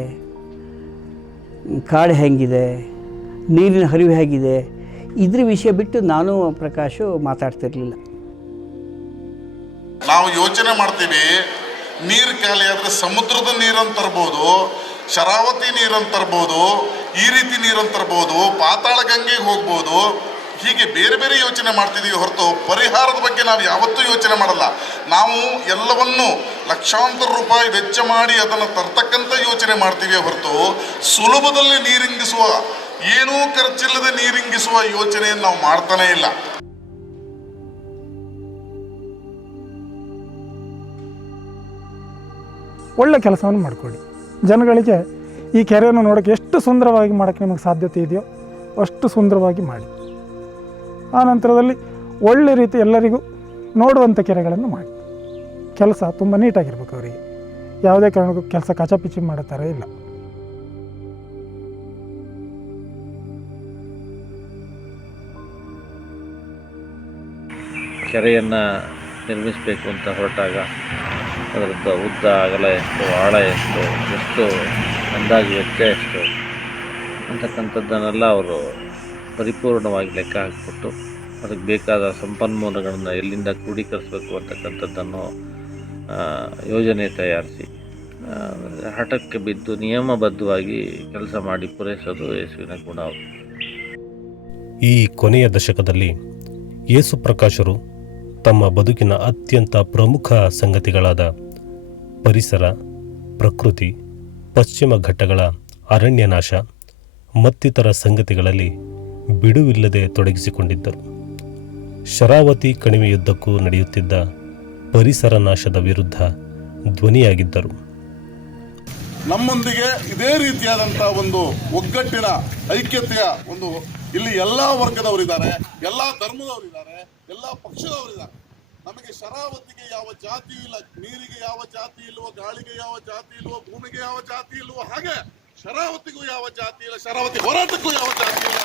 ಕಾಡು ಹೆಂಗಿದೆ, ನೀರಿನ ಹರಿವು ಹೇಗಿದೆ, ಇದ್ರ ವಿಷಯ ಬಿಟ್ಟು ನಾನು ಪ್ರಕಾಶು ಮಾತಾಡ್ತಿರ್ಲಿಲ್ಲ. ನಾವು ಯೋಚನೆ ಮಾಡ್ತೀವಿ, ನೀರು ಖಾಲಿ ಆದರೆ ಸಮುದ್ರದ ನೀರನ್ನು ತರ್ಬೋದು, ಶರಾವತಿ ನೀರನ್ನು ತರ್ಬೋದು, ಈ ರೀತಿ ನೀರನ್ನು ತರ್ಬೋದು, ಪಾತಾಳ ಗಂಗೆಗೆ ಹೋಗ್ಬೋದು, ಹೀಗೆ ಬೇರೆ ಬೇರೆ ಯೋಚನೆ ಮಾಡ್ತಿದ್ದೀವಿ ಹೊರತು ಪರಿಹಾರದ ಬಗ್ಗೆ ನಾವು ಯಾವತ್ತೂ ಯೋಚನೆ ಮಾಡಲ್ಲ. ನಾವು ಎಲ್ಲವನ್ನೂ ಲಕ್ಷಾಂತರ ರೂಪಾಯಿ ವೆಚ್ಚ ಮಾಡಿ ಅದನ್ನು ತರ್ತಕ್ಕಂಥ ಯೋಚನೆ ಮಾಡ್ತೀವಿ ಹೊರತು ಸುಲಭದಲ್ಲಿ ನೀರಿಂಗಿಸುವ, ಏನೂ ಖರ್ಚಿಲ್ಲದೆ ನೀರಿಂಗಿಸುವ ಯೋಚನೆಯನ್ನು ನಾವು ಮಾಡ್ತಾನೇ ಇಲ್ಲ. ಒಳ್ಳೆ ಕೆಲಸವನ್ನು ಮಾಡಿಕೊಡಿ. ಜನಗಳಿಗೆ ಈ ಕೆರೆಯನ್ನು ನೋಡೋಕ್ಕೆ ಎಷ್ಟು ಸುಂದರವಾಗಿ ಮಾಡೋಕ್ಕೆ ನಿಮಗೆ ಸಾಧ್ಯತೆ ಇದೆಯೋ ಅಷ್ಟು ಸುಂದರವಾಗಿ ಮಾಡಿ. ಆ ನಂತರದಲ್ಲಿ ಒಳ್ಳೆ ರೀತಿ ಎಲ್ಲರಿಗೂ ನೋಡುವಂಥ ಕೆರೆಗಳನ್ನು ಮಾಡಿ. ಕೆಲಸ ತುಂಬ ನೀಟಾಗಿರ್ಬೇಕು ಅವರಿಗೆ, ಯಾವುದೇ ಕಾರಣಕ್ಕೂ ಕೆಲಸ ಕಚಾಪಿಚಿ ಮಾಡೋ ಥರ ಇಲ್ಲ. ಕೆರೆಯನ್ನು ನಿರ್ಮಿಸಬೇಕು ಅಂತ ಹೊರಟಾಗ ಅದರದ್ದು ಉದ್ದ ಅಗಲ ಎಷ್ಟು, ಆಳ ಎಷ್ಟು, ಎಷ್ಟು ಅಂದಾಜು ವೆಚ್ಚ ಎಷ್ಟು ಅಂತಕ್ಕಂಥದ್ದನ್ನೆಲ್ಲ ಅವರು ಪರಿಪೂರ್ಣವಾಗಿ ಲೆಕ್ಕ ಹಾಕಿಬಿಟ್ಟು ಅದಕ್ಕೆ ಬೇಕಾದ ಸಂಪನ್ಮೂಲಗಳನ್ನು ಎಲ್ಲಿಂದ ಕ್ರೋಢೀಕರಿಸಬೇಕು ಅಂತಕ್ಕಂಥದ್ದನ್ನು ಯೋಜನೆ ತಯಾರಿಸಿ ಹಠಕ್ಕೆ ಬಿದ್ದು ನಿಯಮಬದ್ಧವಾಗಿ ಕೆಲಸ ಮಾಡಿ ಪೂರೈಸೋದು ಯೇಸುವಿನ ಗುಣ. ಈ ಕೊನೆಯ ದಶಕದಲ್ಲಿ ಯೇಸು ಪ್ರಕಾಶರು ತಮ್ಮ ಬದುಕಿನ ಅತ್ಯಂತ ಪ್ರಮುಖ ಸಂಗತಿಗಳಾದ ಪರಿಸರ, ಪ್ರಕೃತಿ, ಪಶ್ಚಿಮ ಘಟ್ಟಗಳ ಅರಣ್ಯನಾಶ ಮತ್ತಿತರ ಸಂಗತಿಗಳಲ್ಲಿ ಬಿಡುವಿಲ್ಲದೆ ತೊಡಗಿಸಿಕೊಂಡಿದ್ದರು. ಶರಾವತಿ ಕಣಿವೆಯುದ್ದಕ್ಕೂ ನಡೆಯುತ್ತಿದ್ದ ಪರಿಸರ ನಾಶದ ವಿರುದ್ಧ ಧ್ವನಿಯಾಗಿದ್ದರು. ನಮ್ಮೊಂದಿಗೆ ಇದೇ ರೀತಿಯಾದಂಥ ಒಂದು ಒಗ್ಗಟ್ಟಿನ ಐಕ್ಯತೆಯ ಒಂದು ಇಲ್ಲಿ ಎಲ್ಲ ವರ್ಗದವರಿದ್ದಾರೆ, ಎಲ್ಲ ಧರ್ಮದವರಿದ್ದಾರೆ, ಎಲ್ಲ ಪಕ್ಷದವರಿದ್ದಾರೆ. ನಮಗೆ ಶರಾವತಿಗೆ ಯಾವ ಜಾತಿ ಇಲ್ಲ, ನೀರಿಗೆ ಯಾವ ಜಾತಿ ಇಲ್ವೋ, ಗಾಳಿಗೆ ಯಾವ ಜಾತಿ ಇಲ್ವೋ, ಭೂಮಿಗೆ ಯಾವ ಜಾತಿ ಇಲ್ವೋ, ಹಾಗೆ ಶರಾವತಿಗೂ ಯಾವ ಜಾತಿ ಇಲ್ಲ, ಶರಾವತಿ ಹೋರಾಟಕ್ಕೂ ಯಾವ ಜಾತಿ ಇಲ್ಲ.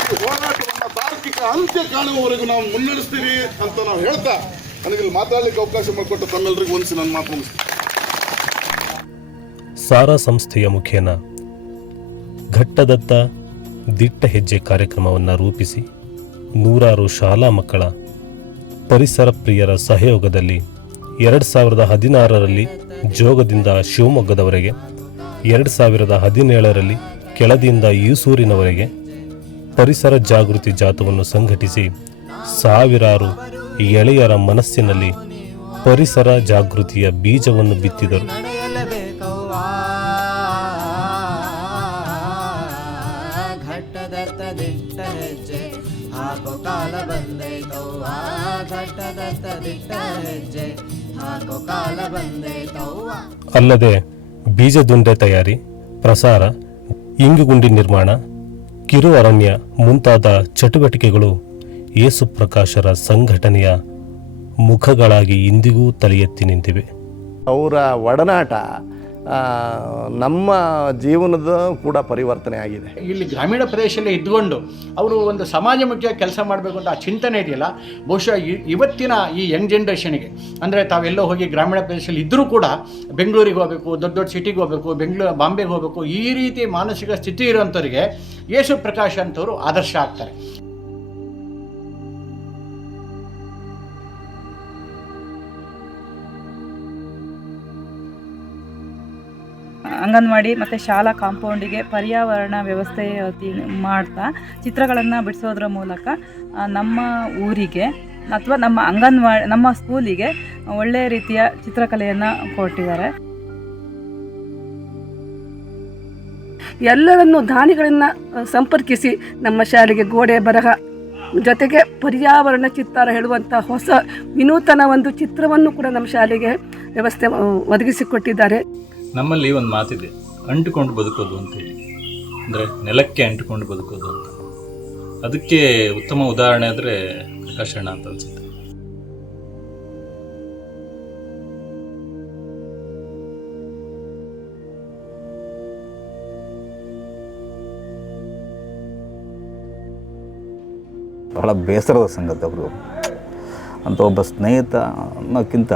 ಈ ಹೋರಾಟವನ್ನು ತಾರ್ಕಿಕ ಅಂತ್ಯ ಕಾಣುವವರೆಗೂ ನಾವು ಮುನ್ನಡೆಸ್ತೀವಿ ಅಂತ ನಾವು ಹೇಳ್ತಾ ನನಗೆ ಇಲ್ಲಿ ಮಾತಾಡಲಿಕ್ಕೆ ಅವಕಾಶ ಮಾಡಿಕೊಟ್ಟು ತಮ್ಮೆಲ್ಲರಿಗೂ ಒಂದ್ಸಿ ನನ್ನ ಮಾತು ಮುಗಿಸ್ತೀನಿ. ಸಾರಾ ಸಂಸ್ಥೆಯ ಮುಖೇನ ಘಟ್ಟದತ್ತ ದಿಟ್ಟ ಹೆಜ್ಜೆ ಕಾರ್ಯಕ್ರಮವನ್ನು ರೂಪಿಸಿ ನೂರಾರು ಶಾಲಾ ಮಕ್ಕಳ ಪರಿಸರ ಪ್ರಿಯರ ಸಹಯೋಗದಲ್ಲಿ 2016ರಲ್ಲಿ ಜೋಗದಿಂದ ಶಿವಮೊಗ್ಗದವರೆಗೆ, 2017ರಲ್ಲಿ ಕೆಳದಿಯಿಂದ ಈಸೂರಿನವರೆಗೆ ಪರಿಸರ ಜಾಗೃತಿ ಜಾಥವನ್ನು ಸಂಘಟಿಸಿ ಸಾವಿರಾರು ಎಳೆಯರ ಮನಸ್ಸಿನಲ್ಲಿ ಪರಿಸರ ಜಾಗೃತಿಯ ಬೀಜವನ್ನು ಬಿತ್ತಿದರು. ಅಲ್ಲದೆ ಬೀಜದುಂಡೆ ತಯಾರಿ, ಪ್ರಸಾರ, ಇಂಗುಗುಂಡಿ ನಿರ್ಮಾಣ, ಕಿರು ಅರಣ್ಯ ಮುಂತಾದ ಚಟುವಟಿಕೆಗಳು ಯೇಸು ಪ್ರಕಾಶರ ಸಂಘಟನೆಯ ಮುಖಗಳಾಗಿ ಇಂದಿಗೂ ತಲೆ ಎತ್ತಿ ನಿಂತಿವೆ. ಅವರ ಒಡನಾಟ ನಮ್ಮ ಜೀವನದ ಕೂಡ ಪರಿವರ್ತನೆ ಆಗಿದೆ. ಇಲ್ಲಿ ಗ್ರಾಮೀಣ ಪ್ರದೇಶದಲ್ಲಿ ಇದ್ದುಕೊಂಡು ಅವರು ಒಂದು ಸಮಾಜಮುಖಿ ಕೆಲಸ ಮಾಡಬೇಕು ಅಂತ ಆ ಚಿಂತನೆ ಇದೆಯಲ್ಲ, ಬಹುಶಃ ಇವತ್ತಿನ ಈ ಯಂಗ್ ಜನ್ರೇಷನ್ಗೆ, ಅಂದರೆ ತಾವೆಲ್ಲೋ ಹೋಗಿ ಗ್ರಾಮೀಣ ಪ್ರದೇಶದಲ್ಲಿ ಇದ್ದರೂ ಕೂಡ ಬೆಂಗಳೂರಿಗೆ ಹೋಗಬೇಕು, ದೊಡ್ಡ ದೊಡ್ಡ ಸಿಟಿಗೆ ಹೋಗಬೇಕು, ಬಾಂಬೆಗೆ ಹೋಗಬೇಕು, ಈ ರೀತಿ ಮಾನಸಿಕ ಸ್ಥಿತಿ ಇರೋಂಥವ್ರಿಗೆ ಯೇಸು ಪ್ರಕಾಶ್ ಅಂತವರು ಆದರ್ಶ ಆಗ್ತಾರೆ. ಅಂಗನವಾಡಿ ಮತ್ತು ಶಾಲಾ ಕಾಂಪೌಂಡಿಗೆ ಪರ್ಯಾವರಣ ವ್ಯವಸ್ಥೆ ಮಾಡ್ತಾ ಚಿತ್ರಗಳನ್ನು ಬಿಡಿಸೋದ್ರ ಮೂಲಕ ನಮ್ಮ ಊರಿಗೆ ಅಥವಾ ನಮ್ಮ ಸ್ಕೂಲಿಗೆ ಒಳ್ಳೆಯ ರೀತಿಯ ಚಿತ್ರಕಲೆಯನ್ನು ಕೊಟ್ಟಿದ್ದಾರೆ. ಎಲ್ಲರನ್ನು ದಾನಿಗಳನ್ನು ಸಂಪರ್ಕಿಸಿ ನಮ್ಮ ಶಾಲೆಗೆ ಗೋಡೆ ಬರಹ ಜೊತೆಗೆ ಪರ್ಯಾವರಣ ಚಿತ್ತಾರ ಹೇಳುವಂಥ ಹೊಸ ವಿನೂತನ ಒಂದು ಚಿತ್ರವನ್ನು ಕೂಡ ನಮ್ಮ ಶಾಲೆಗೆ ವ್ಯವಸ್ಥೆ ಒದಗಿಸಿಕೊಟ್ಟಿದ್ದಾರೆ. ನಮ್ಮಲ್ಲಿ ಒಂದು ಮಾತಿದೆ, ಅಂಟುಕೊಂಡು ಬದುಕೋದು ಅಂತೇಳಿ, ಅಂದರೆ ನೆಲಕ್ಕೆ ಅಂಟುಕೊಂಡು ಬದುಕೋದು ಅಂತ. ಅದಕ್ಕೆ ಉತ್ತಮ ಉದಾಹರಣೆ ಆದರೆ ಪ್ರಕಾಶಣ್ಣ ಅಂತ ಅನಿಸುತ್ತೆ. ಬಹಳ ಬೇಸರದ ಸಂಗತಿ. ಅವರು ಅಂತ ಒಬ್ಬ ಸ್ನೇಹಿತ ಅನ್ನೋಕ್ಕಿಂತ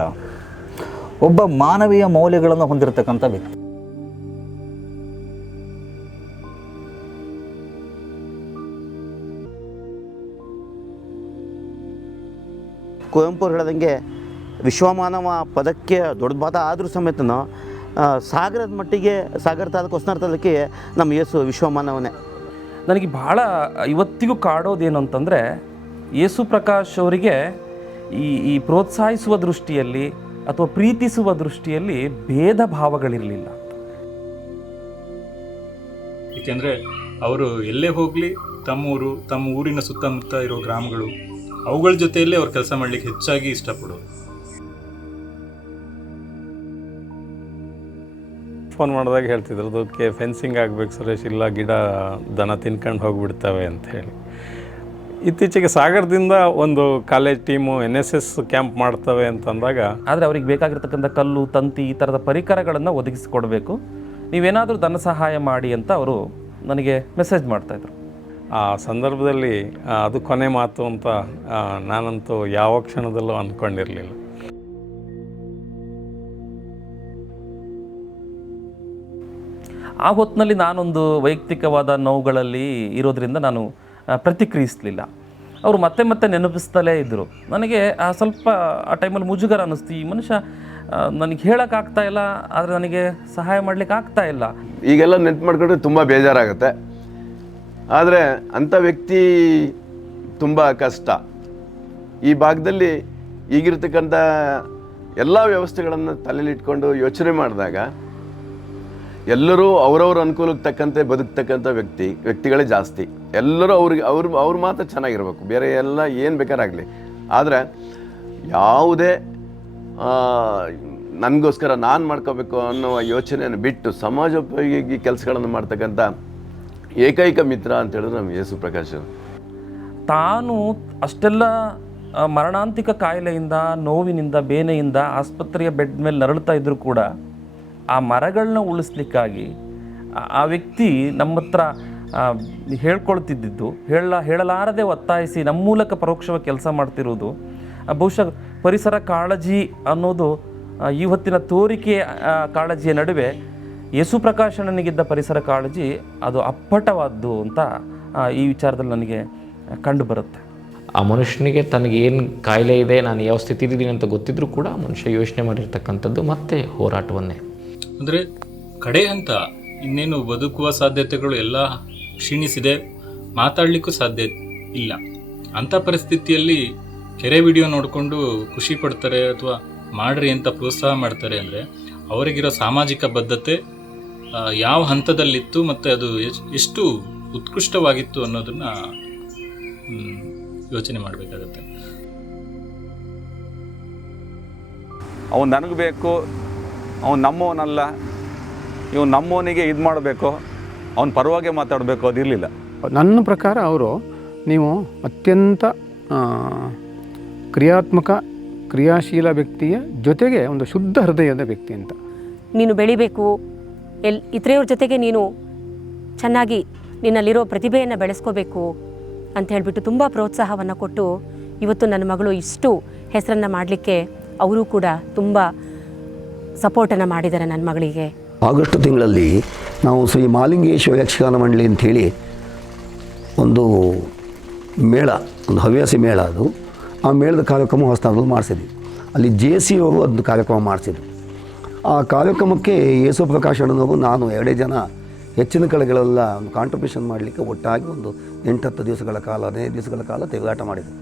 ಒಬ್ಬ ಮಾನವೀಯ ಮೌಲ್ಯಗಳನ್ನು ಹೊಂದಿರತಕ್ಕಂಥ ವ್ಯಕ್ತಿ. ಕುವೆಂಪು ಹೇಳ್ದಂಗೆ ವಿಶ್ವಮಾನವ ಪದಕ್ಕೆ ದೊಡ್ಡ ಪದ ಆದರೂ ಸಮೇತ ಸಾಗರದ ಮಟ್ಟಿಗೆ ಸಾಗರ ತಾಲೂಕು ಹೊಸನಗರ ತಾಲೂಕಿಗೆ ನಮ್ಮ ಯೇಸು ವಿಶ್ವಮಾನವನೇ. ನನಗೆ ಭಾಳ ಇವತ್ತಿಗೂ ಕಾಡೋದೇನು ಅಂತಂದರೆ, ಯೇಸು ಪ್ರಕಾಶ್ ಅವರಿಗೆ ಈ ಪ್ರೋತ್ಸಾಹಿಸುವ ದೃಷ್ಟಿಯಲ್ಲಿ ಅಥವಾ ಪ್ರೀತಿಸುವ ದೃಷ್ಟಿಯಲ್ಲಿ ಭೇದ ಭಾವಗಳಿರಲಿಲ್ಲ. ಏಕೆಂದರೆ ಅವರು ಎಲ್ಲೇ ಹೋಗಲಿ ತಮ್ಮ ಊರಿನ ಸುತ್ತಮುತ್ತ ಇರೋ ಗ್ರಾಮಗಳು ಅವುಗಳ ಜೊತೆಯಲ್ಲೇ ಅವ್ರು ಕೆಲಸ ಮಾಡಲಿಕ್ಕೆ ಹೆಚ್ಚಾಗಿ ಇಷ್ಟಪಡೋರು. ಫೋನ್ ಮಾಡಿದಾಗ ಹೇಳ್ತಿದ್ರು, ಅದಕ್ಕೆ ಫೆನ್ಸಿಂಗ್ ಆಗಬೇಕು ಸುರೇಶ್, ಇಲ್ಲ ಗಿಡ ದನ ತಿನ್ಕೊಂಡು ಹೋಗಿಬಿಡ್ತವೆ ಅಂತ ಹೇಳಿ. ಇತ್ತೀಚೆಗೆ ಸಾಗರದಿಂದ ಒಂದು ಕಾಲೇಜ್ ಟೀಮು NSS ಕ್ಯಾಂಪ್ ಮಾಡ್ತವೆ ಅಂತಂದಾಗ, ಆದರೆ ಅವ್ರಿಗೆ ಬೇಕಾಗಿರ್ತಕ್ಕಂಥ ಕಲ್ಲು, ತಂತಿ, ಈ ಥರದ ಪರಿಕರಗಳನ್ನು ಒದಗಿಸಿಕೊಡ್ಬೇಕು, ನೀವೇನಾದರೂ ಧನ ಸಹಾಯ ಮಾಡಿ ಅಂತ ಅವರು ನನಗೆ ಮೆಸೇಜ್ ಮಾಡ್ತಾಯಿದ್ರು. ಆ ಸಂದರ್ಭದಲ್ಲಿ ಅದು ಕೊನೆ ಮಾತು ಅಂತ ನಾನಂತೂ ಯಾವ ಕ್ಷಣದಲ್ಲೂ ಅಂದ್ಕೊಂಡಿರಲಿಲ್ಲ. ಆ ಹೊತ್ತಿನಲ್ಲಿ ನಾನೊಂದು ವೈಯಕ್ತಿಕವಾದ ನೋವುಗಳಲ್ಲಿ ಇರೋದ್ರಿಂದ ನಾನು ಪ್ರತಿಕ್ರಿಯಿಸಲಿಲ್ಲ. ಅವರು ಮತ್ತೆ ಮತ್ತೆ ನೆನಪಿಸ್ತಲೇ ಇದ್ದರು. ನನಗೆ ಸ್ವಲ್ಪ ಆ ಟೈಮಲ್ಲಿ ಮುಜುಗರ ಅನ್ನಿಸ್ತು. ಈ ಮನುಷ್ಯ ನನಗೆ ಹೇಳೋಕ್ಕಾಗ್ತಾ ಇಲ್ಲ, ಆದರೆ ನನಗೆ ಸಹಾಯ ಮಾಡಲಿಕ್ಕೆ ಆಗ್ತಾ ಇಲ್ಲ. ಈಗೆಲ್ಲ ನೆನ್ಪು ಮಾಡ್ಕೊಂಡ್ರೆ ತುಂಬ ಬೇಜಾರಾಗುತ್ತೆ. ಆದರೆ ಅಂಥ ವ್ಯಕ್ತಿ ತುಂಬ ಕಷ್ಟ. ಈ ಭಾಗದಲ್ಲಿ ಈಗಿರ್ತಕ್ಕಂಥ ಎಲ್ಲ ವ್ಯವಸ್ಥೆಗಳನ್ನು ತಲೆಯಲ್ಲಿಟ್ಕೊಂಡು ಯೋಚನೆ ಮಾಡಿದಾಗ ಎಲ್ಲರೂ ಅವರವ್ರ ಅನುಕೂಲಕ್ಕೆ ತಕ್ಕಂತೆ ಬದುಕ್ತಕ್ಕಂಥ ವ್ಯಕ್ತಿಗಳೇ ಜಾಸ್ತಿ. ಎಲ್ಲರೂ ಅವ್ರ ಮಾತ್ರ ಚೆನ್ನಾಗಿರ್ಬೇಕು, ಬೇರೆ ಎಲ್ಲ ಏನು ಬೇಕಾರಾಗಲಿ. ಆದರೆ ಯಾವುದೇ ನನಗೋಸ್ಕರ ನಾನು ಮಾಡ್ಕೋಬೇಕು ಅನ್ನೋ ಯೋಚನೆಯನ್ನು ಬಿಟ್ಟು ಸಮಾಜೋಪಯೋಗಿ ಕೆಲಸಗಳನ್ನು ಮಾಡ್ತಕ್ಕಂಥ ಏಕೈಕ ಮಿತ್ರ ಅಂತ ಹೇಳಿದ್ರೆ ನಮ್ಮ ಯೇಸು ಪ್ರಕಾಶ್. ತಾನು ಅಷ್ಟೆಲ್ಲ ಮರಣಾಂತಿಕ ಕಾಯಿಲೆಯಿಂದ, ನೋವಿನಿಂದ, ಬೇನೆಯಿಂದ ಆಸ್ಪತ್ರೆಯ ಬೆಡ್ ಮೇಲೆ ನರಳುತ್ತಾ ಇದ್ದರೂ ಕೂಡ ಆ ಮರಗಳನ್ನ ಉಳಿಸ್ಲಿಕ್ಕಾಗಿ ಆ ವ್ಯಕ್ತಿ ನಮ್ಮ ಹತ್ರ ಹೇಳ್ಕೊಳ್ತಿದ್ದು, ಹೇಳಲಾರದೆ ಒತ್ತಾಯಿಸಿ ನಮ್ಮ ಮೂಲಕ ಪರೋಕ್ಷವಾಗಿ ಕೆಲಸ ಮಾಡ್ತಿರೋದು, ಬಹುಶಃ ಪರಿಸರ ಕಾಳಜಿ ಅನ್ನೋದು ಇವತ್ತಿನ ತೋರಿಕೆ ಕಾಳಜಿಯ ನಡುವೆ ಯೇಸು ಪ್ರಕಾಶನಿಗಿದ್ದ ಪರಿಸರ ಕಾಳಜಿ ಅದು ಅಪ್ಪಟವಾದ್ದು ಅಂತ ಈ ವಿಚಾರದಲ್ಲಿ ನನಗೆ ಕಂಡು ಬರುತ್ತೆ. ಆ ಮನುಷ್ಯನಿಗೆ ತನಗೇನು ಕಾಯಿಲೆ ಇದೆ, ನಾನು ಯಾವ ಸ್ಥಿತಿಲಿದ್ದೀನಿ ಅಂತ ಗೊತ್ತಿದ್ರೂ ಕೂಡ ಮನುಷ್ಯ ಯೋಚನೆ ಮಾಡಿರ್ತಕ್ಕಂಥದ್ದು ಮತ್ತೆ ಹೋರಾಟವನ್ನೇ. ಅಂದರೆ ಕಡೆ ಹಂತ ಇನ್ನೇನು ಬದುಕುವ ಸಾಧ್ಯತೆಗಳು ಎಲ್ಲ ಕ್ಷೀಣಿಸಿದೆ, ಮಾತಾಡಲಿಕ್ಕೂ ಸಾಧ್ಯ ಇಲ್ಲ. ಅಂಥ ಪರಿಸ್ಥಿತಿಯಲ್ಲಿ ಕೆರೆ ವಿಡಿಯೋ ನೋಡಿಕೊಂಡು ಖುಷಿ ಪಡ್ತಾರೆ ಅಥವಾ ಮಾಡ್ರಿ ಅಂತ ಪ್ರೋತ್ಸಾಹ ಮಾಡ್ತಾರೆ ಅಂದರೆ ಅವರಿಗಿರೋ ಸಾಮಾಜಿಕ ಬದ್ಧತೆ ಯಾವ ಹಂತದಲ್ಲಿತ್ತು ಮತ್ತು ಅದು ಎಷ್ಟು ಉತ್ಕೃಷ್ಟವಾಗಿತ್ತು ಅನ್ನೋದನ್ನು ಯೋಚನೆ ಮಾಡಬೇಕಾಗತ್ತೆ. ಅವನು ನನಗೆ ಬೇಕು, ಅವನು ನಮ್ಮವನಲ್ಲ, ಇವನು ನಮ್ಮವನಿಗೆ ಇದು ಮಾಡಬೇಕು, ಅವನ ಪರವಾಗಿ ಮಾತಾಡಬೇಕು, ಅದಿರಲಿಲ್ಲ. ನನ್ನ ಪ್ರಕಾರ ಅವರು ನೀವು ಅತ್ಯಂತ ಕ್ರಿಯಾತ್ಮಕ ಕ್ರಿಯಾಶೀಲ ವ್ಯಕ್ತಿಯ ಜೊತೆಗೆ ಒಂದು ಶುದ್ಧ ಹೃದಯದ ವ್ಯಕ್ತಿ ಅಂತ. ನೀನು ಬೆಳಿಬೇಕು, ಇತರೆಯವ್ರ ಜೊತೆಗೆ ನೀನು ಚೆನ್ನಾಗಿ ನಿನ್ನಲ್ಲಿರೋ ಪ್ರತಿಭೆಯನ್ನು ಬೆಳೆಸ್ಕೋಬೇಕು ಅಂತ ಹೇಳಿಬಿಟ್ಟು ತುಂಬ ಪ್ರೋತ್ಸಾಹವನ್ನು ಕೊಟ್ಟು ಇವತ್ತು ನನ್ನ ಮಗಳು ಇಷ್ಟು ಹೆಸರನ್ನು ಮಾಡಲಿಕ್ಕೆ ಅವರು ಕೂಡ ತುಂಬ ಸಪೋರ್ಟನ್ನು ಮಾಡಿದ್ದಾರೆ ನನ್ನ ಮಗಳಿಗೆ. ಆಗಸ್ಟ್ ತಿಂಗಳಲ್ಲಿ ನಾವು ಶ್ರೀ ಮಾಲಿಂಗೇಶ್ವರ ಯಕ್ಷಗಾನ ಮಂಡಳಿ ಅಂಥೇಳಿ ಒಂದು ಮೇಳ, ಒಂದು ಹವ್ಯಾಸಿ ಮೇಳ, ಅದು ಆ ಮೇಳದ ಕಾರ್ಯಕ್ರಮ ಹೊಸದಾಗಿ ಮಾಡಿಸಿದ್ವಿ. ಅಲ್ಲಿ JC ಅವರು ಒಂದು ಕಾರ್ಯಕ್ರಮ ಮಾಡಿಸಿದ್ರು. ಆ ಕಾರ್ಯಕ್ರಮಕ್ಕೆ ಯೇಸು ಪ್ರಕಾಶ್ ಅಣ್ಣನವರು ನಾನು 2 ಜನ ಹೆಚ್ಚಿನ ಕಡೆಗಳೆಲ್ಲ ಒಂದು ಕಾಂಟ್ರಿಬ್ಯೂಷನ್ ಮಾಡಲಿಕ್ಕೆ ಒಟ್ಟಾಗಿ ಒಂದು 8-10 ದಿವಸಗಳ ಕಾಲ, 15 ದಿವಸಗಳ ಕಾಲ ತಿರುಗಾಟ ಮಾಡಿದರು.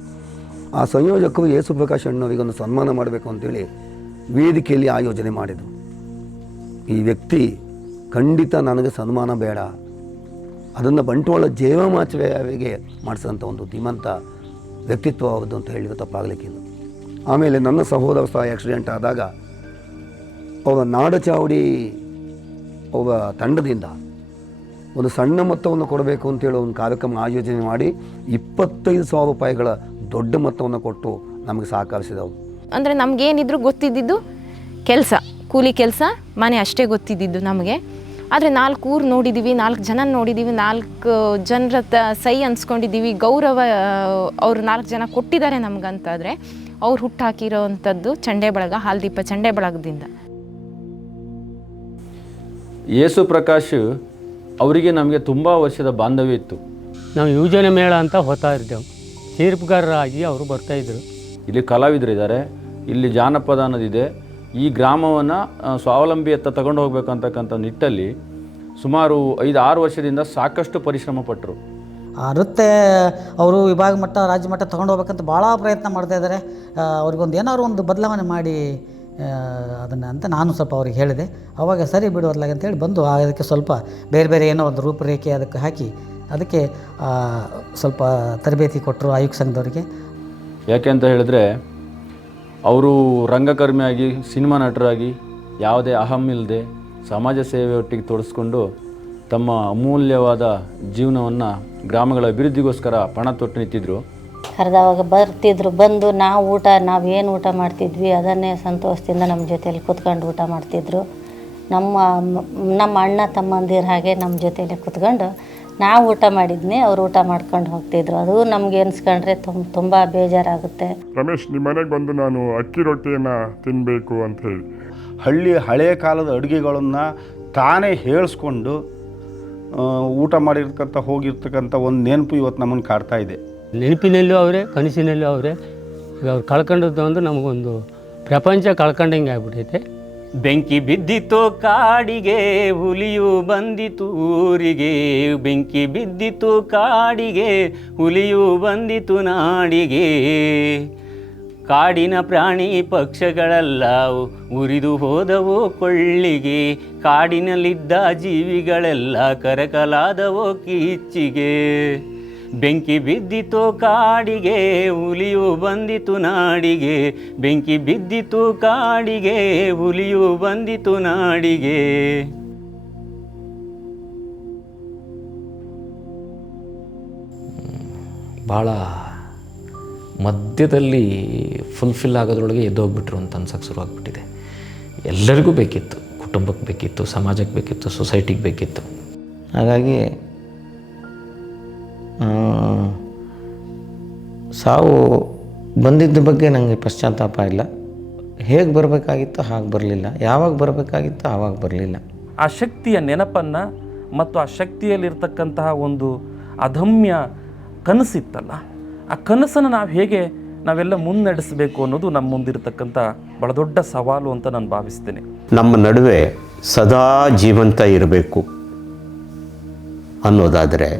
ಆ ಸಂಯೋಜಕರು ಯೇಸು ಪ್ರಕಾಶ್ ಅಣ್ಣವರಿಗೆ ಒಂದು ಸನ್ಮಾನ ಮಾಡಬೇಕು ಅಂತೇಳಿ ವೇದಿಕೆಯಲ್ಲಿ ಆಯೋಜನೆ ಮಾಡಿದರು. ಈ ವ್ಯಕ್ತಿ ಖಂಡಿತ ನನಗೆ ಸನ್ಮಾನ ಬೇಡ, ಅದನ್ನು ಬಂಟ್ವಾಳ ಜೀವಮಾಚವೆಗೆ ಮಾಡಿಸಿದಂಥ ಒಂದು ಧೀಮಂತ ವ್ಯಕ್ತಿತ್ವ ಹೌದು ಅಂತ ಹೇಳಿದ್ರೆ ತಪ್ಪಾಗಲಿಕ್ಕಿಲ್ಲ. ಆಮೇಲೆ ನನ್ನ ಸಹೋದರ ಸಹ ಆಕ್ಸಿಡೆಂಟ್ ಆದಾಗ ಅವರ ನಾಡಚಾವಡಿ ಅವರ ತಂಡದಿಂದ ಒಂದು ಸಣ್ಣ ಮೊತ್ತವನ್ನು ಕೊಡಬೇಕು ಅಂತೇಳಿ ಒಂದು ಕಾರ್ಯಕ್ರಮ ಆಯೋಜನೆ ಮಾಡಿ 25,000 ರೂಪಾಯಿಗಳ ದೊಡ್ಡ ಮೊತ್ತವನ್ನು ಕೊಟ್ಟು ನಮಗೆ ಸಹಕರಿಸಿದವು. ಅಂದರೆ ನಮಗೇನಿದ್ರು ಗೊತ್ತಿದ್ದಿದ್ದು ಕೆಲಸ, ಕೂಲಿ ಕೆಲಸ, ಮನೆ ಅಷ್ಟೇ ಗೊತ್ತಿದ್ದಿದ್ದು ನಮಗೆ. ಆದರೆ 4 ಊರು ನೋಡಿದ್ದೀವಿ, 4 ಜನ ನೋಡಿದ್ದೀವಿ, 4 ಜನರ ಸೈ ಅನ್ಸ್ಕೊಂಡಿದ್ದೀವಿ. ಗೌರವ ಅವರು 4 ಜನ ಕೊಟ್ಟಿದ್ದಾರೆ ನಮಗಂತಾದರೆ ಅವ್ರು ಹುಟ್ಟು ಹಾಕಿರೋ ಅಂಥದ್ದು ಚಂಡೆ ಬಳಗ, ಹಾಲ್ದೀಪ ಚಂಡೆ ಬಳಗದಿಂದ. ಯೇಸು ಪ್ರಕಾಶ್ ಅವರಿಗೆ ನಮಗೆ ತುಂಬ ವರ್ಷದ ಬಾಂಧವ್ಯ ಇತ್ತು. ನಾವು ಯುವಜನ ಮೇಳ ಅಂತ ಹೋಗ್ತಾ ಇರ್ತೇವೆ, ತೀರ್ಪುಗಾರರಾಗಿ ಅವರು ಬರ್ತಾಯಿದ್ರು. ಇಲ್ಲಿ ಕಲಾವಿದರಿದ್ದಾರೆ, ಇಲ್ಲಿ ಜಾನಪದ ಅನ್ನೋದಿದೆ. ಈ ಗ್ರಾಮವನ್ನು ಸ್ವಾವಲಂಬಿಯತ್ತ ತಗೊಂಡು ಹೋಗ್ಬೇಕಂತಕ್ಕಂಥ ನಿಟ್ಟಲ್ಲಿ ಸುಮಾರು 5-6 ವರ್ಷದಿಂದ ಸಾಕಷ್ಟು ಪರಿಶ್ರಮ ಪಟ್ಟರು. ನೃತ್ಯ ಅವರು ವಿಭಾಗ ಮಟ್ಟ, ರಾಜ್ಯ ಮಟ್ಟ ತೊಗೊಂಡು ಹೋಗ್ಬೇಕಂತ ಭಾಳ ಪ್ರಯತ್ನ ಮಾಡ್ತಾಯಿದ್ದಾರೆ. ಅವ್ರಿಗೊಂದು ಏನಾದ್ರು ಒಂದು ಬದಲಾವಣೆ ಮಾಡಿ ಅದನ್ನು ಅಂತ ನಾನು ಸ್ವಲ್ಪ ಅವ್ರಿಗೆ ಹೇಳಿದೆ. ಅವಾಗ ಸರಿ ಬಿಡುವರ್ಲಾಗ ಅಂತೇಳಿ ಬಂದು ಅದಕ್ಕೆ ಸ್ವಲ್ಪ ಬೇರೆ ಬೇರೆ ಏನೋ ಒಂದು ರೂಪರೇಖೆ ಅದಕ್ಕೆ ಹಾಕಿ ಅದಕ್ಕೆ ಸ್ವಲ್ಪ ತರಬೇತಿ ಕೊಟ್ಟರು ಆಯುಕ್ತ ಸಂಘದವರಿಗೆ. ಯಾಕೆ ಅಂತ ಹೇಳಿದ್ರೆ ಅವರು ರಂಗಕರ್ಮಿಯಾಗಿ, ಸಿನಿಮಾ ನಟರಾಗಿ ಯಾವುದೇ ಅಹಂ ಇಲ್ಲದೆ ಸಮಾಜ ಸೇವೆಯೊಟ್ಟಿಗೆ ತೊಡಸ್ಕೊಂಡು ತಮ್ಮ ಅಮೂಲ್ಯವಾದ ಜೀವನವನ್ನು ಗ್ರಾಮಗಳ ಅಭಿವೃದ್ಧಿಗೋಸ್ಕರ ಪಣ ತೊಟ್ಟು ನಿಂತಿದ್ರು. ಕರೆದವಾಗ ಬರ್ತಿದ್ರು, ಬಂದು ನಾವೇನು ಊಟ ಮಾಡ್ತಿದ್ವಿ ಅದನ್ನೇ ಸಂತೋಷದಿಂದ ನಮ್ಮ ಜೊತೆಯಲ್ಲಿ ಕೂತ್ಕೊಂಡು ಊಟ ಮಾಡ್ತಿದ್ರು. ನಮ್ಮ ಅಣ್ಣ ತಮ್ಮಂದಿರ ಹಾಗೆ ನಮ್ಮ ಜೊತೆಯಲ್ಲಿ ಕೂತ್ಕೊಂಡು ನಾವು ಊಟ ಮಾಡಿದ್ನೇ ಅವ್ರು ಊಟ ಮಾಡ್ಕೊಂಡು ಹೋಗ್ತಿದ್ರು. ಅದು ನಮ್ಗೆ ಎನ್ಸ್ಕೊಂಡ್ರೆ ತುಂಬ ಬೇಜಾರಾಗುತ್ತೆ. ರಮೇಶ್, ನಿಮ್ಮ ಮನೆಗೆ ಬಂದು ನಾನು ಅಕ್ಕಿ ರೊಟ್ಟಿಯನ್ನು ತಿನ್ನಬೇಕು ಅಂತ ಹೇಳಿ ಹಳೆಯ ಕಾಲದ ಅಡುಗೆಗಳನ್ನು ತಾನೇ ಹೇಳಿಸ್ಕೊಂಡು ಊಟ ಮಾಡಿರ್ತಕ್ಕಂಥ ಹೋಗಿರ್ತಕ್ಕಂಥ ಒಂದು ನೆನಪು ಇವತ್ತು ನಮ್ಮನ್ನು ಕಾಡ್ತಾ ಇದೆ. ನೆನಪಿನಲ್ಲೂ ಅವರೇ, ಕನಸಿನಲ್ಲೂ ಅವರೇ. ಈಗ ಅವ್ರು ಕಳ್ಕೊಂಡದ್ದು ಒಂದು ನಮಗೊಂದು ಪ್ರಪಂಚ ಕಳ್ಕೊಂಡಂಗೆ ಆಗ್ಬಿಟ್ಟೈತೆ. ಬೆಂಕಿ ಬಿದ್ದಿತು ಕಾಡಿಗೆ ಹುಲಿಯು ಬಂದಿತು ಊರಿಗೆ, ಬೆಂಕಿ ಬಿದ್ದಿತು ಕಾಡಿಗೆ ಹುಲಿಯು ಬಂದಿತು ನಾಡಿಗೆ. ಕಾಡಿನ ಪ್ರಾಣಿ ಪಕ್ಷಗಳೆಲ್ಲ ಉರಿದು ಹೋದವೋ ಕೊಳ್ಳಿಗೆ, ಕಾಡಿನಲ್ಲಿದ್ದ ಜೀವಿಗಳೆಲ್ಲ ಕರಕಲಾದವೋ ಕಿಚ್ಚಿಗೆ. ಬೆಂಕಿ ಬಿದ್ದಿತು ಕಾಡಿಗೆ ಹುಲಿಯು ಬಂದಿತು ನಾಡಿಗೆ, ಬೆಂಕಿ ಬಿದ್ದಿತು ಕಾಡಿಗೆ ಹುಲಿಯು ಬಂದಿತು ನಾಡಿಗೆ. ಭಾಳ ಮಧ್ಯದಲ್ಲಿ ಫುಲ್ಫಿಲ್ ಆಗೋದ್ರೊಳಗೆ ಎದ್ದೋಗ್ಬಿಟ್ರು ಅಂತ ಅನ್ಸೋಕ್ಕೆ ಶುರುವಾಗ್ಬಿಟ್ಟಿದೆ. ಎಲ್ಲರಿಗೂ ಬೇಕಿತ್ತು, ಕುಟುಂಬಕ್ಕೆ ಬೇಕಿತ್ತು, ಸಮಾಜಕ್ಕೆ ಬೇಕಿತ್ತು, ಸೊಸೈಟಿಗೆ ಬೇಕಿತ್ತು. ಹಾಗಾಗಿ ಸಾವು ಬಂದಿದ್ದ ಬಗ್ಗೆ ನನಗೆ ಪಶ್ಚಾತ್ತಾಪ ಇಲ್ಲ. ಹೇಗೆ ಬರಬೇಕಾಗಿತ್ತು ಹಾಗೆ ಬರಲಿಲ್ಲ, ಯಾವಾಗ ಬರಬೇಕಾಗಿತ್ತು ಆವಾಗ ಬರಲಿಲ್ಲ. ಆ ಶಕ್ತಿಯ ನೆನಪನ್ನು ಮತ್ತು ಆ ಶಕ್ತಿಯಲ್ಲಿರ್ತಕ್ಕಂತಹ ಒಂದು ಅದಮ್ಯ ಕನಸಿತ್ತಲ್ಲ, ಆ ಕನಸನ್ನು ನಾವು ಹೇಗೆ ನಾವೆಲ್ಲ ಮುನ್ನಡೆಸಬೇಕು ಅನ್ನೋದು ನಮ್ಮ ಮುಂದಿರತಕ್ಕಂಥ ಭಾಳ ದೊಡ್ಡ ಸವಾಲು ಅಂತ ನಾನು ಭಾವಿಸ್ತೇನೆ. ನಮ್ಮ ನಡುವೆ ಸದಾ ಜೀವಂತ ಇರಬೇಕು ಅನ್ನೋದಾದರೆ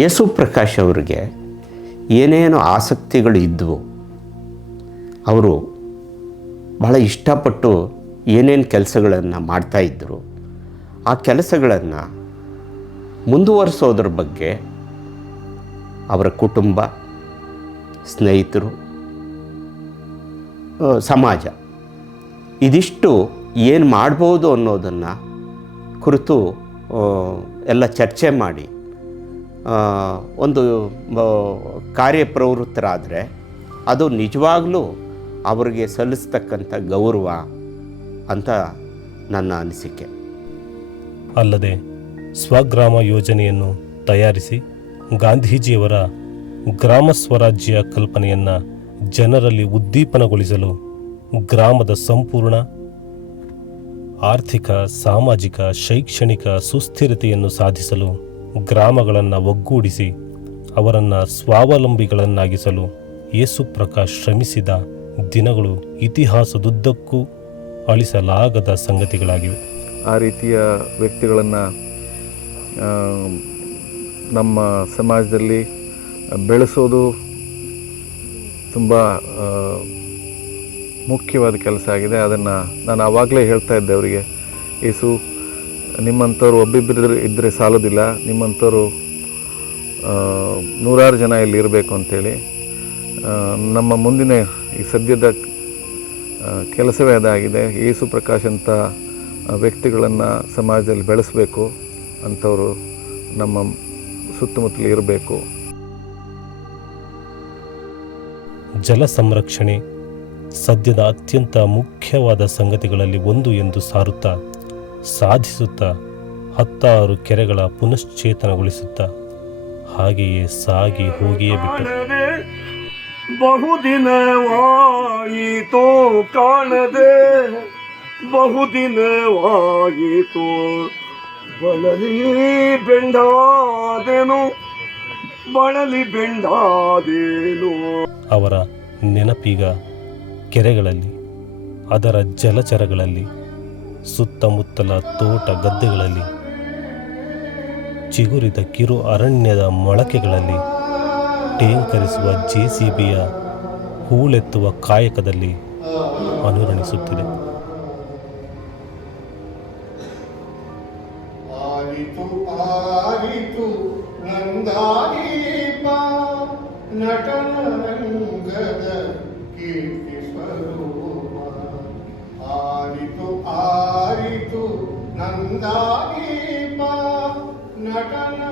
ಯೇಸು ಪ್ರಕಾಶ್ ಅವರಿಗೆ ಏನೇನು ಆಸಕ್ತಿಗಳು ಇದ್ದವು, ಅವರು ಬಹಳ ಇಷ್ಟಪಟ್ಟು ಏನೇನು ಕೆಲಸಗಳನ್ನು ಮಾಡ್ತಾಯಿದ್ದರು, ಆ ಕೆಲಸಗಳನ್ನು ಮುಂದುವರಿಸೋದ್ರ ಬಗ್ಗೆ ಅವರ ಕುಟುಂಬ, ಸ್ನೇಹಿತರು, ಸಮಾಜ ಇದಿಷ್ಟು ಏನು ಮಾಡ್ಬೋದು ಅನ್ನೋದನ್ನು ಕುರಿತು ಎಲ್ಲ ಚರ್ಚೆ ಮಾಡಿ ಒಂದು ಕಾರ್ಯಪ್ರವೃತ್ತರಾದರೆ ಅದು ನಿಜವಾಗಲೂ ಅವರಿಗೆ ಸಲ್ಲಿಸ್ತಕ್ಕಂಥ ಗೌರವ ಅಂತ ನನ್ನ ಅನಿಸಿಕೆ. ಅಲ್ಲದೆ ಸ್ವಗ್ರಾಮ ಯೋಜನೆಯನ್ನು ತಯಾರಿಸಿ ಗಾಂಧೀಜಿಯವರ ಗ್ರಾಮ ಸ್ವರಾಜ್ಯ ಕಲ್ಪನೆಯನ್ನು ಜನರಲ್ಲಿ ಉದ್ದೀಪನಗೊಳಿಸಲು, ಗ್ರಾಮದ ಸಂಪೂರ್ಣ ಆರ್ಥಿಕ, ಸಾಮಾಜಿಕ, ಶೈಕ್ಷಣಿಕ ಸುಸ್ಥಿರತೆಯನ್ನು ಸಾಧಿಸಲು ಗ್ರಾಮಗಳನ್ನು ಒಗ್ಗೂಡಿಸಿ ಅವರನ್ನು ಸ್ವಾವಲಂಬಿಗಳನ್ನಾಗಿಸಲು ಯೇಸು ಪ್ರಕಾಶ್ ಶ್ರಮಿಸಿದ ದಿನಗಳು ಇತಿಹಾಸದುದ್ದಕ್ಕೂ ಅಳಿಸಲಾಗದ ಸಂಗತಿಗಳಾಗಿವೆ. ಆ ರೀತಿಯ ವ್ಯಕ್ತಿಗಳನ್ನು ನಮ್ಮ ಸಮಾಜದಲ್ಲಿ ಬೆಳೆಸೋದು ತುಂಬ ಮುಖ್ಯವಾದ ಕೆಲಸ ಆಗಿದೆ. ಅದನ್ನು ನಾನು ಆವಾಗಲೇ ಹೇಳ್ತಾ ಇದ್ದೆ ಅವರಿಗೆ, ಯೇಸು ನಿಮ್ಮಂಥವ್ರು ಒಬ್ಬಿಬ್ಬರು ಇದ್ದರೆ ಸಾಲೋದಿಲ್ಲ, ನಿಮ್ಮಂಥವ್ರು 100 ಜನ ಇಲ್ಲಿ ಇರಬೇಕು ಅಂಥೇಳಿ. ನಮ್ಮ ಮುಂದಿನ ಈ ಸದ್ಯದ ಕೆಲಸವೇ ಅದಾಗಿದೆ. ಯೇಸು ಪ್ರಕಾಶ್ ಅಂತ ವ್ಯಕ್ತಿಗಳನ್ನು ಸಮಾಜದಲ್ಲಿ ಬೆಳೆಸಬೇಕು, ಅಂಥವರು ನಮ್ಮ ಸುತ್ತಮುತ್ತಲು ಇರಬೇಕು. ಜಲ ಸಂರಕ್ಷಣೆ ಸದ್ಯದ ಅತ್ಯಂತ ಮುಖ್ಯವಾದ ಸಂಗತಿಗಳಲ್ಲಿ ಒಂದು ಎಂದು ಸಾಧಿಸುತ್ತಾ 10 ಕೆರೆಗಳ ಪುನಶ್ಚೇತನಗೊಳಿಸುತ್ತಾ ಹಾಗೆಯೇ ಸಾಗಿ ಹೋಗಿಯೇ ಬಿಟ್ಟು. ಬಹುದಿನವಾಯಿತೋ ಕಾಣದೆ, ಬಹುದಿನವಾಯಿತೋ ಬಳಲಿ ಬೆಂಡಾದೆನು, ಬಳಲಿ ಬೆಂಡಾದೇನು. ಅವರ ನೆನಪೀಗ ಕೆರೆಗಳಲ್ಲಿ, ಅದರ ಜಲಚರಗಳಲ್ಲಿ, ಸುತ್ತಮುತ್ತಲ ತೋಟ ಗದ್ದೆಗಳಲ್ಲಿ, ಚಿಗುರಿದ ಕಿರು ಅರಣ್ಯದ ಮೊಳಕೆಗಳಲ್ಲಿ, ಟೇಂಕರಿಸುವ JCBಯ ಹೂಳೆತ್ತುವ ಕಾಯಕದಲ್ಲಿ ಅನುರಣಿಸುತ್ತಿದೆ. ಆರಿತು ಆರಿತು ನಂದಾದೀಪ, ನಟನ ರಂಗದ ಕೀರ್ತಿ ಸ್ವರೂಪ. ಆರಿತು ಆರಿತು ನಂದಾದೀಪ, ನಟನ